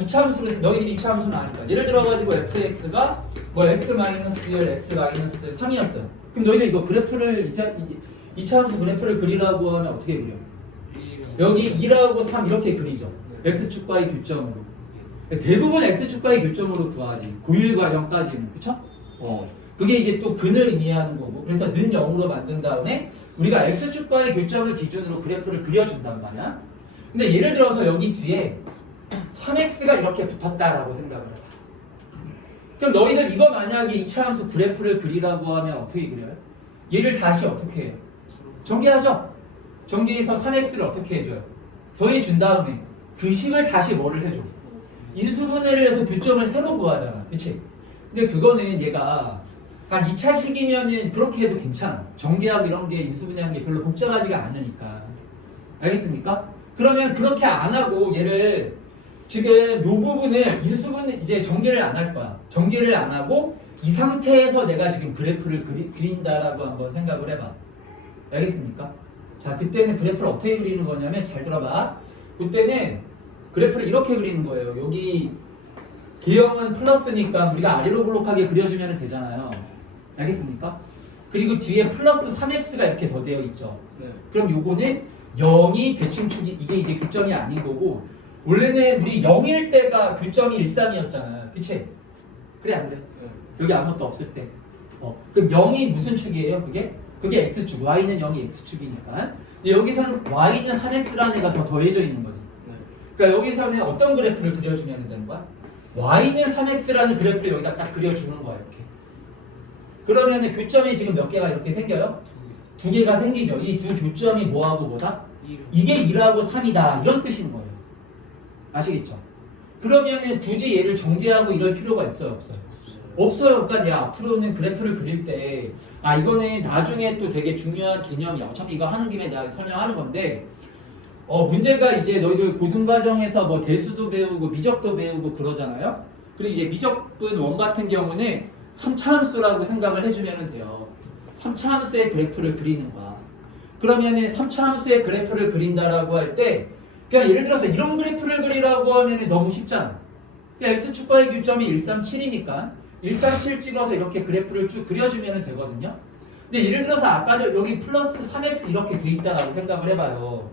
이차 함수로, 너희들이 이차 함수는 아니까. 예를 들어가지고 fx가 뭐 x-1, x-3이었어요. 그럼 너희들 이거 그래프를, 이차 함수 그래프를 그리라고 하면 어떻게 그려? 여기 2하고 3 이렇게 그리죠. x축과의 교점으로. 대부분 x축과의 교점으로 구하지. 고1 과정까지는. 그쵸? 그게 이제 또 근을 의미하는 거고. 그래서 는 0으로 만든 다음에 우리가 x축과의 교점을 기준으로 그래프를 그려준단 말이야. 근데 예를 들어서 여기 뒤에 3x가 이렇게 붙었다라고 생각을 해봐. 그럼 너희들 이거 만약에 2차 함수 그래프를 그리라고 하면 어떻게 그려요? 얘를 다시 어떻게 해요? 전개하죠? 전개해서 3x를 어떻게 해줘요? 더해준 다음에 그 식을 다시 뭐를 해줘? 인수분해를 해서 교점을 새로 구하잖아. 그치? 근데 그거는 얘가 한 2차식이면은 그렇게 해도 괜찮아. 전개하고 이런 게 인수분해하는 게 별로 복잡하지가 않으니까. 알겠습니까? 그러면 그렇게 안 하고 얘를 지금 이 부분을 인수분해 이제 전개를 안 할 거야. 전개를 안 하고 이 상태에서 내가 지금 그래프를 그린다라고 한번 생각을 해봐. 알겠습니까? 자, 그때는 그래프를 어떻게 그리는 거냐면 잘 들어봐. 그때는 그래프를 이렇게 그리는 거예요. 여기 개형은 플러스니까 우리가 아래로 블록하게 그려주면 되잖아요. 알겠습니까? 그리고 뒤에 플러스 3x가 이렇게 더 되어 있죠. 네. 그럼 요거는 0이 대칭축이 이게 이제 교점이 아닌 거고, 원래는 우리 0일 때가 교점이 1, 3이었잖아. 그치? 그래 안 그래? 네. 여기 아무것도 없을 때. 그럼 0이 무슨 축이에요? 그게 x축. y는 0이 x축이니까. 근데 여기서는 y는 3x라는 애가 더 더해져 있는 거지. 네. 그러니까 여기서는 어떤 그래프를 그려주면 된다는 거야? y는 3x라는 그래프를 여기다 딱 그려주는 거야. 이렇게. 그러면은 교점이 지금 몇 개가 이렇게 생겨요? 두 개가 생기죠. 이 두 교점이 뭐하고 뭐다? 이게 1하고 3이다. 이런 뜻인 거예요. 아시겠죠? 그러면은 굳이 얘를 전개하고 이럴 필요가 있어요, 없어요? 없어요. 그러니까 야, 앞으로는 그래프를 그릴 때 이거는 나중에 또 되게 중요한 개념이야. 어차피 이거 하는 김에 내가 설명하는 건데 문제가 이제 너희들 고등과정에서 뭐 대수도 배우고 미적도 배우고 그러잖아요. 그리고 이제 미적분 원 같은 경우는 3차 함수라고 생각을 해주면 돼요. 3차 함수의 그래프를 그리는 거야. 그러면은 3차 함수의 그래프를 그린다라고 할 때 그냥 예를 들어서 이런 그래프를 그리라고 하면 너무 쉽잖아. 그냥 x축과의 교점이 137이니까 137 찍어서 이렇게 그래프를 쭉 그려주면 되거든요. 근데 예를 들어서 아까 여기 플러스 3x 이렇게 돼 있다라고 생각을 해봐요.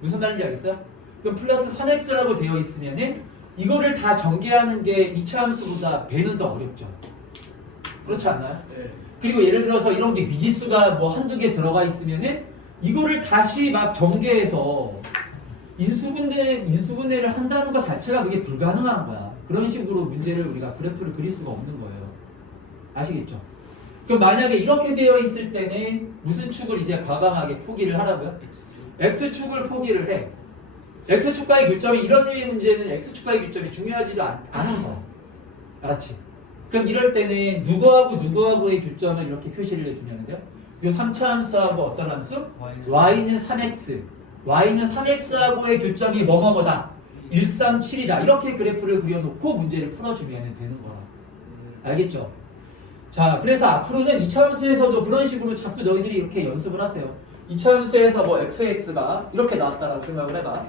무슨 말인지 알겠어요? 그럼 플러스 3x라고 되어 있으면은 이거를 다 전개하는 게 2차 함수보다 배는 더 어렵죠. 그렇지 않나요? 네. 그리고 예를 들어서 이런 게 미지수가 뭐 한두 개 들어가 있으면은 이거를 다시 막 전개해서 인수분해를 한다는 것 자체가 그게 불가능한 거야. 그런 식으로 문제를 우리가 그래프를 그릴 수가 없는 거예요. 아시겠죠? 그럼 만약에 이렇게 되어 있을 때는 무슨 축을 이제 과감하게 포기를 하라고요? X축을 포기를 해. X축과의 교점이 이런 류의 문제는 X축과의 교점이 중요하지도 않은 거야. 알았지? 그럼 이럴 때는 누구하고의 교점을 이렇게 표시를 해주면 돼요. 이 3차 함수하고 어떤 함수? y는 3x. y는 3x하고의 교점이 뭐뭐뭐다. 137이다. 이렇게 그래프를 그려놓고 문제를 풀어주면 되는 거야. 알겠죠? 자, 그래서 앞으로는 2차 함수에서도 그런 식으로 자꾸 너희들이 이렇게 연습을 하세요. 2차 함수에서 뭐 fx가 이렇게 나왔다라고 생각을 해봐.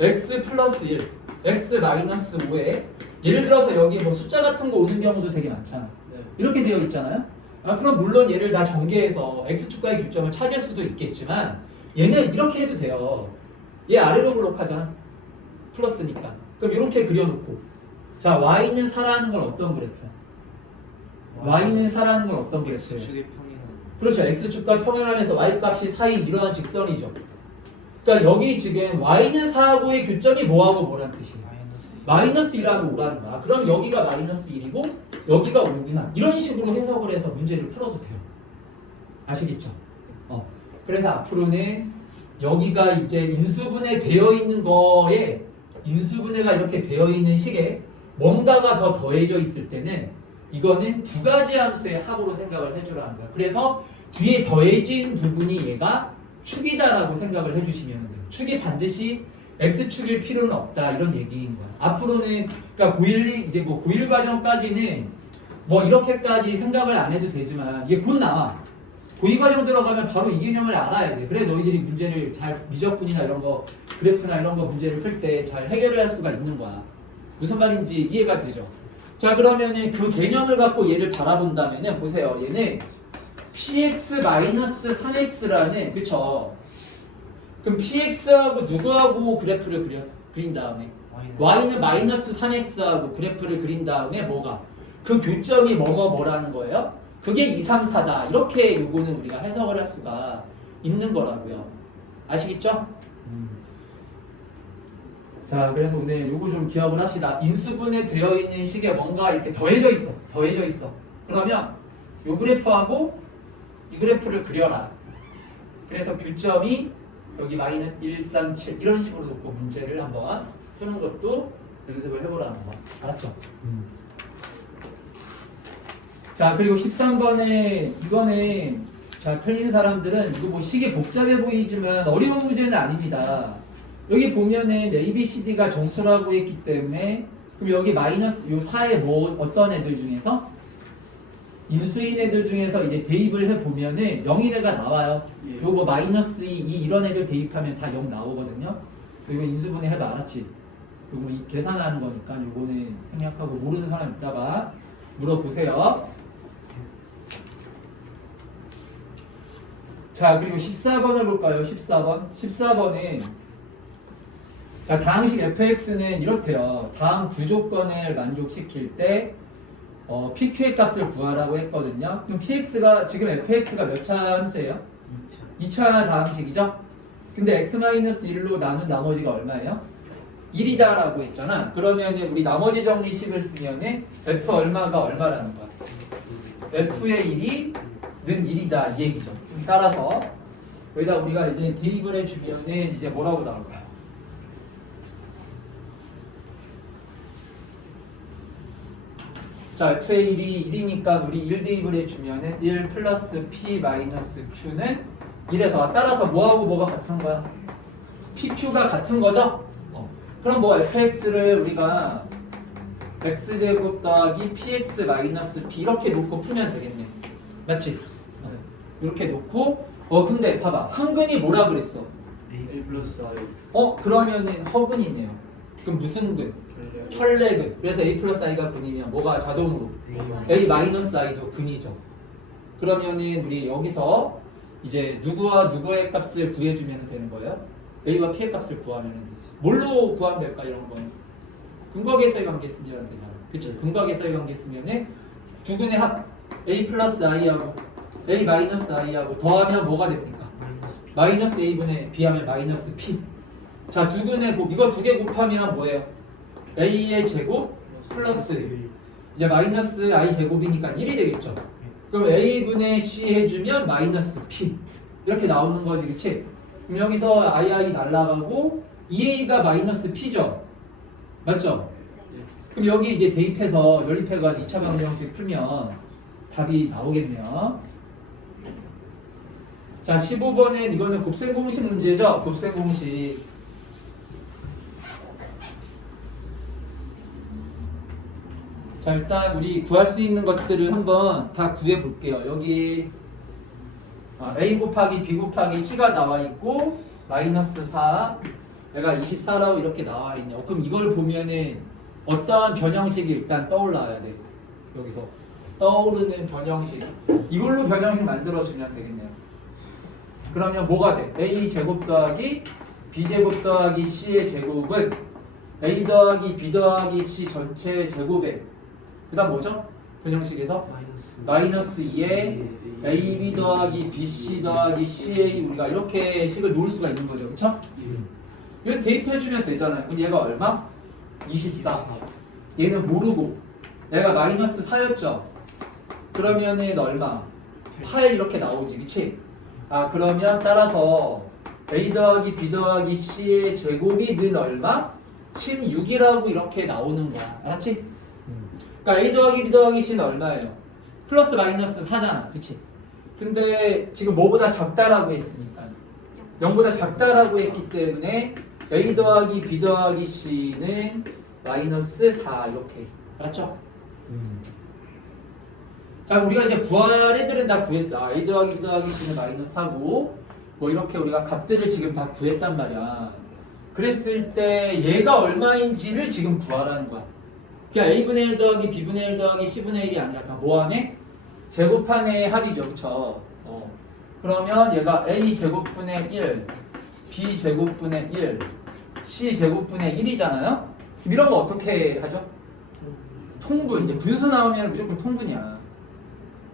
x 플러스 1, x 마이너스 5에 예를 들어서 여기 뭐 숫자 같은 거 오는 경우도 되게 많잖아. 네. 이렇게 되어 있잖아요. 그럼 물론 얘를 다 전개해서 x축과의 교점을 찾을 수도 있겠지만 얘는 이렇게 해도 돼요. 얘 아래로 블록하잖아. 플러스니까. 그럼 이렇게 그려놓고 자, y는 4라는 건 어떤 그래프야? y는 4라는 건 어떤 그래프예요? X축의 평행은 그렇죠. x축과 평행하면서 y값이 4인 이러한 직선이죠. 그러니까 여기 지금 y는 4하고의 교점이 뭐하고 뭐란 뜻이에요? 마이너스 1하고 5라는 거야. 그럼 여기가 마이너스 1이고 여기가 5구나. 이런 식으로 해석을 해서 문제를 풀어도 돼요. 아시겠죠? 그래서 앞으로는 여기가 이제 인수분해 되어 있는 거에 인수분해가 이렇게 되어 있는 식에 뭔가가 더 더해져 있을 때는 이거는 두 가지 함수의 합으로 생각을 해주라는 거야. 그래서 뒤에 더해진 부분이 얘가 축이다라고 생각을 해주시면 돼요. 축이 반드시 x축일 필요는 없다 이런 얘기인 거야. 앞으로는 그러니까 고1 이제 뭐 고1 과정까지는 뭐 이렇게까지 생각을 안 해도 되지만 이게 곧 나와. 고2 과정 들어가면 바로 이 개념을 알아야 돼. 그래 너희들이 문제를 잘 미적분이나 이런 거 그래프나 이런 거 문제를 풀 때 잘 해결을 할 수가 있는 거야. 무슨 말인지 이해가 되죠? 자, 그러면은 그 개념을 갖고 얘를 바라본다면은 보세요. 얘는 px-3x라는 그쵸? 그럼 px하고 누구하고 그래프를 그린 다음에 y는 마이너스 3x하고 그래프를 그린 다음에 뭐가? 그 교점이 뭐라는 거예요? 그게 2, 3, 4다. 이렇게 요거는 우리가 해석을 할 수가 있는 거라고요. 아시겠죠? 자, 그래서 오늘 요거 좀 기억을 합시다. 인수분해 되어 있는 식에 뭔가 이렇게 더해져 있어. 그러면 요 그래프하고 이 그래프를 그려라. 그래서 교점이 여기 마이너스 1, 3, 7 이런 식으로 놓고 문제를 한번 푸는 것도 연습을 해보라는 거. 알았죠? 자, 그리고 13번에 이거는 자, 틀린 사람들은 이거 뭐 식이 복잡해 보이지만 어려운 문제는 아닙니다. 여기 보면은 ABCD가 정수라고 했기 때문에 그럼 여기 마이너스 요 4에 뭐 어떤 애들 중에서 인수인 애들 중에서 이제 대입을 해 보면은 0인 애가 나와요. 예. 요거 마이너스 2 이런 애들 대입하면 다 0 나오거든요. 이거 인수분해 해봐. 알았지? 요거 이 계산하는 거니까 요거는 생략하고 모르는 사람 있다가 물어보세요. 자, 그리고 14번을 볼까요? 14번은 자, 다항식 fx는 이렇대요. 다음 구조건을 만족시킬 때 PQ의 값을 구하라고 했거든요. 그럼 PX가 지금 fx가 몇 차 함수예요? 2차 다항식이죠? 근데 x-1로 나눈 나머지가 얼마예요? 1이다 라고 했잖아. 그러면 우리 나머지 정리식을 쓰면 f 얼마가 얼마라는 거야? f의 1이 는 1이다 이 얘기죠. 따라서 여기다 우리가 이제 대입을 해주면 이제 뭐라고 나올까요? 자, FA일이 1이니까 우리 1 대입을 해주면은 1 플러스 P 마이너스 Q는 1에서 따라서 뭐하고 뭐가 같은 거야? PQ가 같은 거죠? 그럼 뭐 fx를 우리가 x제곱 더하기 px 마이너스 p 이렇게 놓고 풀면 되겠네. 맞지? 이렇게 놓고 근데 봐봐. 한근이 뭐라 그랬어? A 플러스 I. 그러면은 허근이네요. 그럼 무슨 근? 혈례근. 그래서 a 플러스 i가 근이면 뭐가 자동으로 a 마이너스 i도 근이죠. 그러면은 우리 여기서 이제 누구와 누구의 값을 구해주면 되는 거예요? a와 p의 값을 구하면 되지. 뭘로 구하면 될까 이런 거는? 근각에서의 관계 쓰면 되잖아. 그치? 근각에서의 관계 쓰면은 두 근의 합 a 플러스 i하고 a 마이너스 i하고 더하면 뭐가 됩니까? 마이너스 a분의 b하면 마이너스 p. 자, 두 근의 곱 이거 두 개 곱하면 뭐예요? a의 제곱 플러스 이제 마이너스 i 제곱이니까 1이 되겠죠. 그럼 a분의 c 해주면 마이너스 p 이렇게 나오는 거지, 그치? 그럼 여기서 i 날라가고 2a가 마이너스 p죠. 맞죠? 그럼 여기 이제 대입해서 연립해가 2차 방정식 풀면 답이 나오겠네요. 자, 15번엔 이거는 곱셈 공식 문제죠? 곱셈 공식. 자, 일단 우리 구할 수 있는 것들을 한번 다 구해 볼게요. 여기 a 곱하기 b 곱하기 c가 나와 있고 마이너스 4 내가 24라고 이렇게 나와 있네요. 그럼 이걸 보면은 어떠한 변형식이 일단 떠올라야 돼. 여기서 떠오르는 변형식. 이걸로 변형식 만들어주면 되겠네요. 그러면 뭐가 돼? a 제곱 더하기 b 제곱 더하기 c의 제곱은 a 더하기 b 더하기 c 전체 제곱에 그 다음 뭐죠? 변형식에서 마이너스 2에 ab 더하기 bc 더하기 ca 우리가 이렇게 식을 놓을 수가 있는 거죠. 그쵸? 이건 대입해주면 되잖아요. 그럼 얘가 얼마? 24. 얘는 모르고 얘가 마이너스 4였죠. 그러면은 얼마? 8 이렇게 나오지, 그치? 그러면 따라서 a 더하기 b 더하기 c의 제곱이 는 얼마? 16이라고 이렇게 나오는 거야. 알았지? 그러니까 a 더하기 b 더하기 c는 얼마예요? 플러스 마이너스 4잖아, 그치? 근데 지금 뭐보다 작다라고 했으니까 0보다 작다라고 했기 때문에 a 더하기 b 더하기 c는 마이너스 4 이렇게. 알았죠? 자, 우리가 이제 구할 애들은 다 구했어. a 더하기 b 더하기 c는 마이너스 4고 뭐 이렇게 우리가 값들을 지금 다 구했단 말이야. 그랬을 때 얘가 얼마인지를 지금 구하라는 거야. 그냥 a분의 1 더하기 b분의 1 더하기 c분의 1이 아니라 다 뭐하네? 제곱한의 합이죠. 그쵸? 그러면 얘가 a 제곱분의 1 b 제곱분의 1 c 제곱분의 1이잖아요. 이런 거 어떻게 하죠? 통분. 이제 분수 나오면 무조건 통분이야.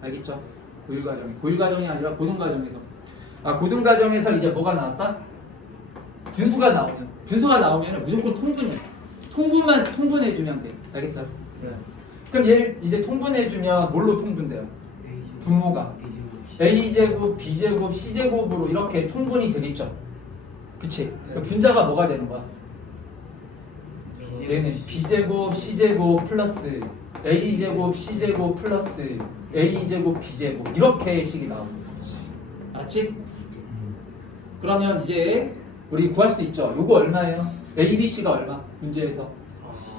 알겠죠? 고일과정이. 고일과정이 아니라 고등과정에서. 고등과정에서 이제 뭐가 나왔다? 분수가 나오면 무조건 통분이야. 통분만 통분해주면 돼. 알겠어요? 네. 그럼 얘를 이제 통분해주면 뭘로 통분돼요? 분모가 a제곱, b제곱, c제곱으로 이렇게 통분이 되겠죠? 그치? 네. 분자가 뭐가 되는 거야? 얘는 b제곱, c제곱 플러스 a제곱, c제곱 플러스 a제곱, b제곱 이렇게 식이 나오는 거지. 알았지? 그러면 이제 우리 구할 수 있죠? 요거 얼마예요? a, b, c가 얼마? 문제에서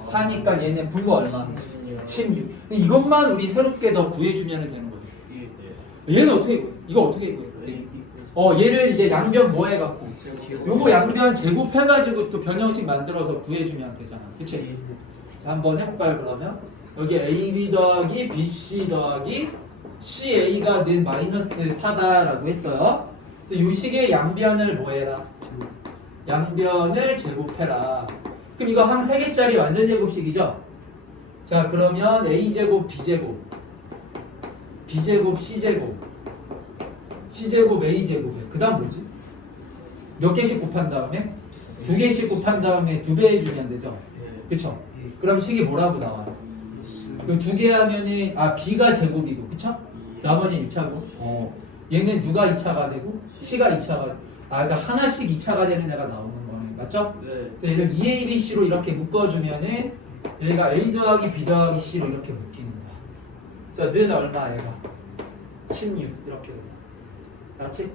4니까 얘네 분모 얼마? 16. 이것만 우리 새롭게 더 구해주면 되는 거죠. 얘는 어떻게, 이거 어떻게 구해요? 얘를 이제 양변 뭐 해갖고 요거 양변 제곱해가지고 또 변형식 만들어서 구해주면 되잖아. 그치? 자, 한번 해볼까요, 그러면? 여기 AB 더하기 BC 더하기 CA가 는 마이너스 4다라고 했어요. 이 식의 양변을 뭐 해라? 양변을 제곱해라. 그럼 이거 한 3개짜리 완전 제곱식이죠? 자, 그러면 A제곱, B제곱, B제곱, C제곱, C제곱, A제곱. 그 다음 뭐지? 몇 개씩 곱한 다음에? 2개씩 곱한 다음에 2배 해주면 되죠? 그쵸? 그럼 식이 뭐라고 나와요? 그럼 2개 하면은, B가 제곱이고, 그쵸? 나머지 2차고. 얘는 누가 2차가 되고, C가 2차가 되고. 그러니까 하나씩 2차가 되는 애가 나오는 거네. 맞죠? 네. 그래서 얘를 2ABC로 이렇게 묶어주면은 얘가 A 더하기 B 더하기 C로 이렇게 묶이는 거야. 는 얼마 얘가 16 이렇게 됩니다. 알았지?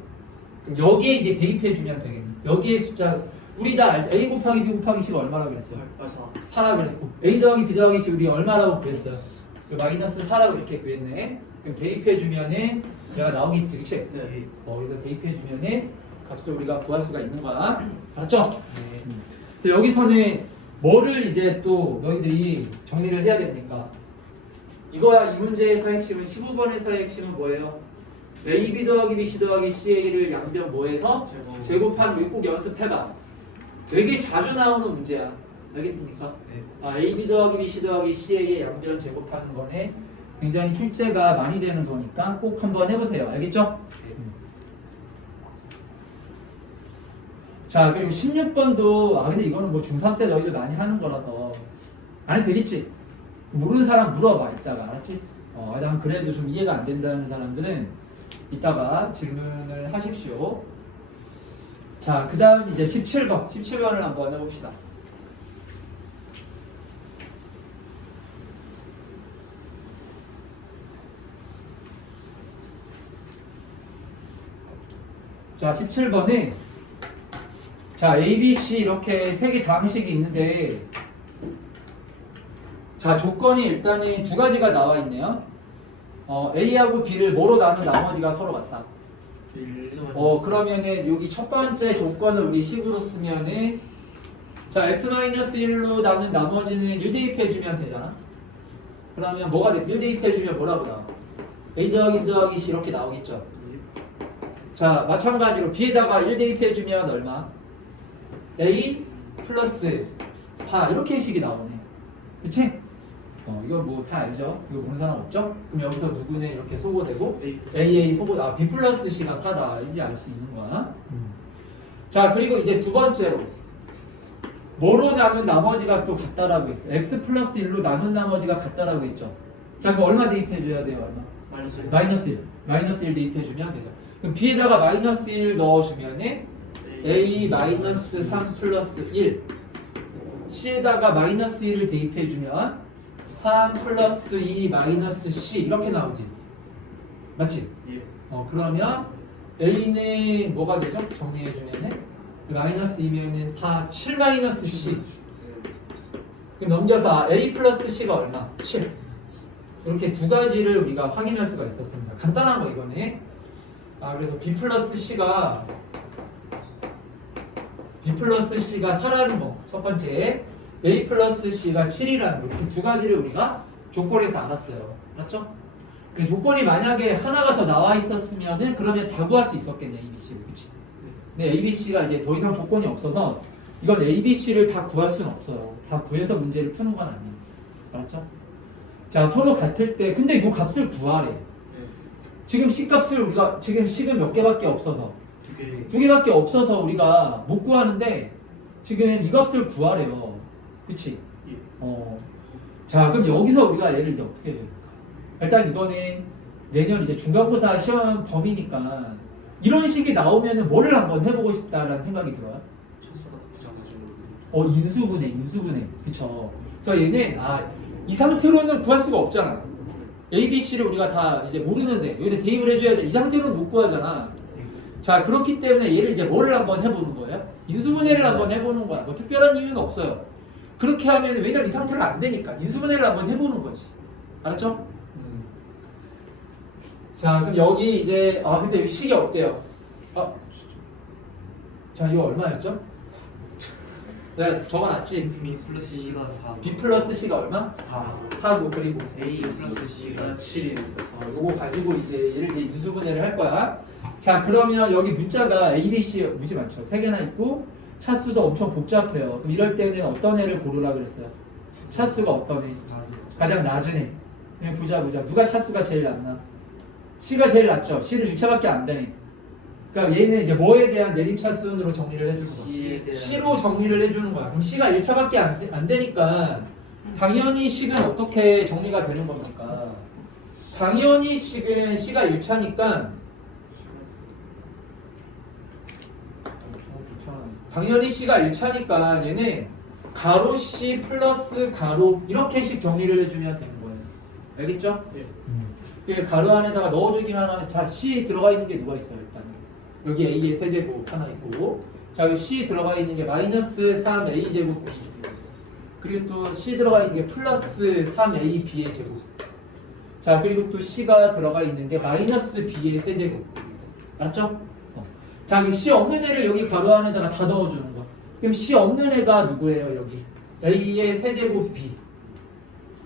그럼 여기에 이제 대입해주면 되겠네. 여기에 숫자 우리 다 a 곱하기 b 곱하기 c가 얼마라고 그랬어요? 4라고 그랬고 a 더하기 b 더하기 c 우리 얼마라고 구했어요? 마이너스 4라고 이렇게 구했네. 그럼 대입해주면은 얘가 나오겠지, 그치? 네. 여기서 대입해주면은 값을 우리가 구할 수가 있는 거야. 알았죠? 네. 근데 여기서는 뭐를 이제 또 너희들이 정리를 해야 됩니까? 이거야 이 문제에서 핵심은 15번에서의 핵심은 뭐예요? AB 더하기 BC 더하기 CA를 양변 뭐해서? 제곱하는 거 꼭 연습해봐. 되게 자주 나오는 문제야. 알겠습니까? 네. AB 더하기 BC 더하기 CA의 양변 제곱하는 거네. 굉장히 출제가 많이 되는 거니까 꼭 한번 해보세요. 알겠죠? 자, 그리고 16번도 근데 이거는 뭐 중3 때 너희들 많이 하는 거라서 안 해도 되겠지? 모르는 사람 물어봐 이따가. 알았지? 난 그래도 좀 이해가 안 된다는 사람들은 이따가 질문을 하십시오. 자, 그 다음 이제 17번을 한번 해봅시다. 자, 17번에 자, A, B, C 이렇게 세 개 다항식이 있는데 자, 조건이 일단은 두 가지가 나와 있네요. A하고 B를 뭐로 나눈 나머지가 서로 같다. 그러면은 여기 첫 번째 조건을 우리 식으로 쓰면은 자, x-1로 나눈 나머지는 1 대입해주면 되잖아. 그러면 뭐가 돼? 1 대입해주면 뭐라고 나와? A 더하기 B 더하기 C 이렇게 나오겠죠. 자, 마찬가지로 B에다가 1 대입해주면 얼마? A 플러스 4 이렇게 식이 나오네. 그치? 이거 뭐 다 알죠? 이거 모르는 사람 없죠? 그럼 여기서 누구는 이렇게 소거되고 AA 소거, B 플러스 C가 4다 이제 알 수 있는 거야. 자, 그리고 이제 두 번째로 뭐로 나눈 나머지가 또 같다라고 했어. X 플러스 1로 나눈 나머지가 같다라고 했죠. 자, 그럼 얼마 대입해줘야 돼요? 얼마? 마이너스 1. 마이너스 1 대입해주면 되죠. 그럼 B에다가 마이너스 1 넣어주면은 A 마이너스 3 플러스 1 C에다가 마이너스 1을 대입해주면 3 플러스 2 마이너스 C 이렇게 나오지. 맞지? 예. 그러면 A는 뭐가 되죠? 정리해주면은 마이너스 2면은 4, 7 마이너스 C. 그럼 넘겨서 A 플러스 C가 얼마? 7. 이렇게 두 가지를 우리가 확인할 수가 있었습니다. 간단한 거 이거네. 그래서 B 플러스 C가 4라는 거. 첫 번째. A 플러스 C가 7이라는 거. 이렇게 두 가지를 우리가 조건에서 알았어요. 맞죠? 그 조건이 만약에 하나가 더 나와 있었으면은 그러면 다 구할 수 있었겠네, A, B, C를. 그치? 근데 A, B, C가 이제 더 이상 조건이 없어서 이건 A, B, C를 다 구할 수는 없어요. 다 구해서 문제를 푸는 건 아니에요. 알았죠? 자, 서로 같을 때 근데 이 값을 구하래. 지금 C 값을 우리가 지금 C는 몇 개밖에 없어서 두 개밖에 없어서 우리가 못 구하는데 지금 이 값을 구하래요. 그치? 예. 자, 그럼 여기서 우리가 얘를 이제 어떻게 해야 될까? 일단 이거는 내년 이제 중간고사 시험 범위니까 이런 식이 나오면은 뭐를 한번 해보고 싶다라는 생각이 들어요. 인수분해. 그쵸? 그래서 얘는 이 상태로는 구할 수가 없잖아. A, B, C를 우리가 다 이제 모르는데 여기다 대입을 해줘야 돼. 이 상태로는 못 구하잖아. 자, 그렇기 때문에 얘를 이제 뭐를 한번 해보는 거예요? 인수분해를 한번 해보는 거야. 뭐 특별한 이유는 없어요. 그렇게 하면 왜냐면 이 상태가 안 되니까 인수분해를 한번 해보는 거지. 알았죠? 자, 그럼 여기 이제 근데 이 식이 어때요? 자, 이거 얼마였죠? 내가 적어놨지? B 플러스 C가 4. B 플러스 C가 얼마? 4. 4고 그리고 A 플러스 C가 7입니다. 요거 가지고 이제 얘를 이제 인수분해를 할 거야. 자, 그러면 여기 문자가 A, B, C 무지 많죠. 3개나 있고 차수도 엄청 복잡해요. 그럼 이럴 때는 어떤 애를 고르라 그랬어요? 차수가 어떤 애? 가장 낮은 애. 여기 보자. 누가 차수가 제일 낮나? C가 제일 낮죠. C는 1차밖에 안 되네. 그러니까 얘는 이제 뭐에 대한 내림차순으로 정리를 해주는 거야? C로 정리를 해주는 거야. 그럼 C가 1차밖에 안 되니까 당연히 C는 어떻게 정리가 되는 겁니까? 당연히 C는 C가 1차니까 당연히 C가 1차니까 얘는 가로 C 플러스 가로 이렇게씩 정리를 해주면 되는 거예요. 알겠죠? 예. 가로 안에다가 넣어주기만 하면 자 C 들어가 있는 게 누가 있어요 일단 여기 A의 세제곱 하나 있고 자 여기 C 들어가 있는 게 마이너스 3A 제곱 B 그리고 또 C 들어가 있는 게 플러스 3A B의 제곱 자 그리고 또 C가 들어가 있는 게 마이너스 B의 세제곱 알았죠? 자 여기 C 없는 애를 여기 가로 안에다가 다 넣어주는 거 그럼 C 없는 애가 누구예요 여기 A의 세제곱 B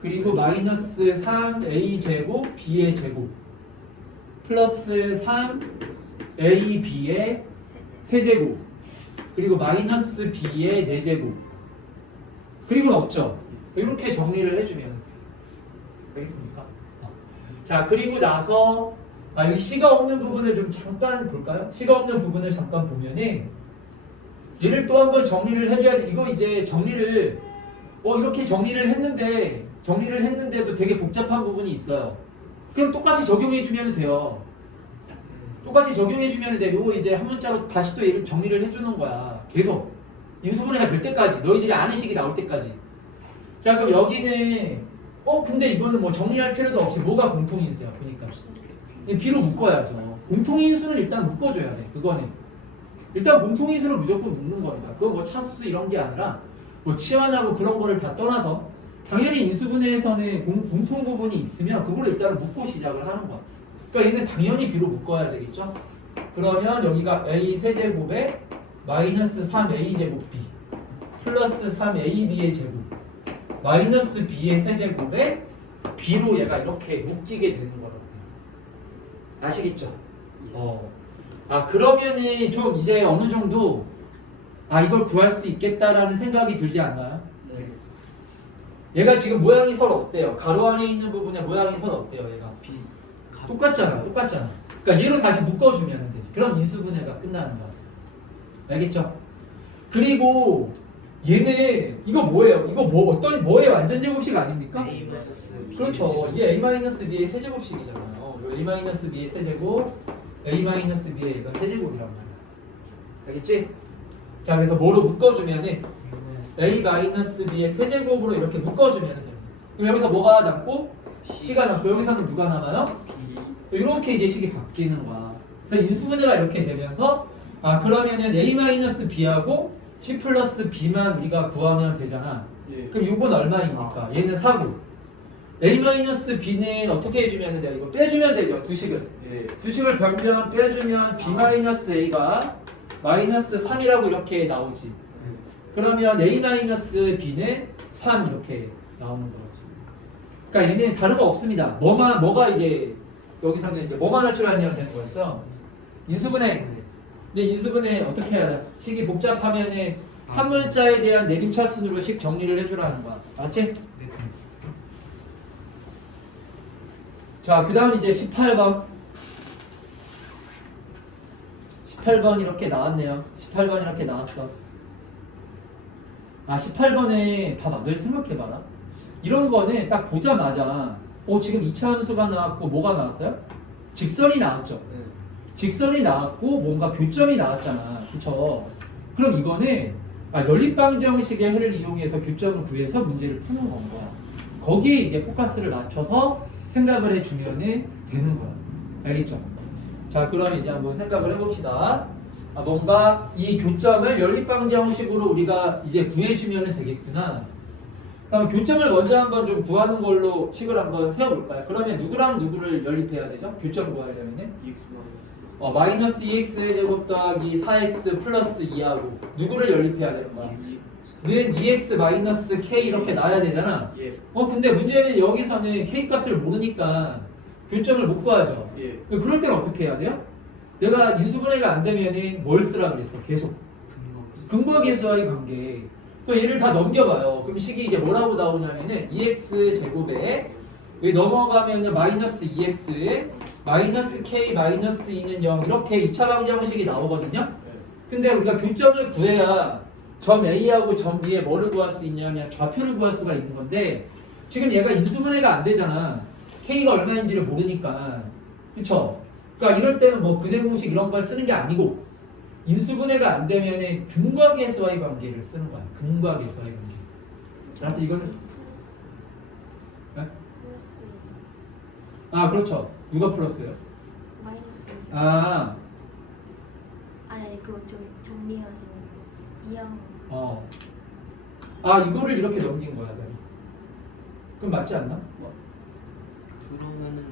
그리고 마이너스 3A 제곱 B의 제곱 플러스 3AB의 세제곱 그리고 마이너스 B의 4제곱 그리고는 없죠 이렇게 정리를 해주면 돼요 알겠습니까? 자 그리고 나서 여기 C가 없는 부분을 좀 잠깐 볼까요? C가 없는 부분을 잠깐 보면은 얘를 또 한번 정리를 해줘야 돼 이거 이제 정리를 이렇게 정리를 했는데도 되게 복잡한 부분이 있어요. 그럼 똑같이 적용해주면 돼요. 똑같이 적용해주면 되고 이제 한 문자로 다시 또 얘를 정리를 해주는 거야. 계속 인수분해가 될 때까지 너희들이 아는 식이 나올 때까지. 자 그럼 여기는 근데 이거는 뭐 정리할 필요도 없이 뭐가 공통인수야 보니까 B로 묶어야죠. 공통인수는 일단 묶어줘야 돼. 그거는 일단 공통인수를 무조건 묶는 겁니다. 그건 뭐 차수 이런 게 아니라 뭐 치환하고 그런 거를 다 떠나서 당연히 인수분해에서는 공통 부분이 있으면 그걸 일단 묶고 시작을 하는 거야. 그러니까 얘는 당연히 B로 묶어야 되겠죠? 그러면 여기가 A 세제곱에 마이너스 3A 제곱 B 플러스 3AB의 제곱 마이너스 B의 세제곱에 B로 얘가 이렇게 묶이게 되는 거라고. 아시겠죠? 그러면은 좀 이제 어느 정도 이걸 구할 수 있겠다라는 생각이 들지 않나요? 네. 얘가 지금 모양이 서로 어때요? 가로 안에 있는 부분의 모양이 서로 어때요? 얘가 똑같잖아. 그러니까 얘로 다시 묶어주면 되지. 그럼 인수분해가 끝나는 거야. 알겠죠? 그리고 얘는 이거 뭐예요? 이거 뭐의 완전 제곱식 아닙니까? A-B 그렇죠. 이게 A-B의 세제곱식이잖아요. A-B의 세제곱, A-B의 이건 세제곱이란 말이야. 알겠지? 자 그래서 뭐로 묶어주면은 A-B의 세제곱으로 이렇게 묶어주면 됩니다. 그럼 여기서 뭐가 남고? C가 남고 여기서는 누가 남아요? 이렇게 이제 식이 바뀌는 거야. 그래서 인수분해가 이렇게 되면서 그러면은 A-B하고 C 플러스 B만 우리가 구하면 되잖아. 예. 그럼 이건 얼마입니까? 얘는 4고 A-B는 어떻게 해주면 돼요? 이거 빼주면 되죠. 두 식을. 예. 두 식을 변변 빼주면 B-A가 마이너스 3이라고 이렇게 나오지. 그러면 A-B는 3 이렇게 나오는 거죠. 그러니까 얘는 다른 거 없습니다. 뭐가 이제 여기서는 이제 뭐만 할 줄 아냐면 되는 거였어. 인수분해. 근데 인수분해 어떻게 해야 돼? 식이 복잡하면은 한 문자에 대한 내림차순으로 식 정리를 해주라는 거야. 맞지? 자, 그 다음 이제 18번. 18번 이렇게 나왔네요. 18번 이렇게 나왔어. 18번에 봐봐. 늘 생각해봐라. 이런 거는 딱 보자마자 지금 2차 함수가 나왔고 뭐가 나왔어요? 직선이 나왔죠. 직선이 나왔고 뭔가 교점이 나왔잖아. 그쵸? 그럼 이거는 연립방정식의 해를 이용해서 교점을 구해서 문제를 푸는 건가. 거기에 이제 포커스를 맞춰서 생각을 해주면 되는 거야. 알겠죠? 자, 그럼 이제 한번 생각을 해봅시다. 뭔가 이 교점을 연립방정식으로 우리가 이제 구해주면 되겠구나. 그럼 교점을 먼저 한번 좀 구하는 걸로 식을 한번 세워볼까요? 그러면 누구랑 누구를 연립해야 되죠? 교점 구하려면 마이너스 2x의 제곱 더하기 4x 플러스 2하고 누구를 연립해야 되는 거야? 는 2x 마이너스 k 이렇게 나와야 되잖아. 예. 근데 문제는 여기서는 k 값을 모르니까 교점을 못 구하죠. 예. 그럴 때는 어떻게 해야 돼요? 내가 인수분해가 안 되면은 뭘 쓰라 그랬어? 계속 근거계수와의 관계. 그럼 얘를 다 넘겨봐요. 그럼 식이 이제 뭐라고 나오냐면은 2x 제곱에 여기 넘어가면은 마이너스 2x 마이너스 k 마이너스 2는 0 이렇게 2차 방정식이 나오거든요. 근데 우리가 교점을 구해야 점 A하고 점 B에 뭐를 구할 수 있냐면 좌표를 구할 수가 있는 건데 지금 얘가 인수분해가 안 되잖아. K가 얼마인지를 모르니까. 그쵸? 그러니까 이럴 때는 뭐 근해 공식 이런 걸 쓰는 게 아니고 인수분해가 안 되면은 근과계수와의 관계를 쓰는 거야. 근과계수와의 관계. 그래서 이거는 아 그렇죠. 누가 풀었어요? 마이너스. 아 아니 그거 저기 정리하시는 이양. 아 이거를 이렇게 넘긴 거야. 나는. 그럼 맞지 않나? 그러면은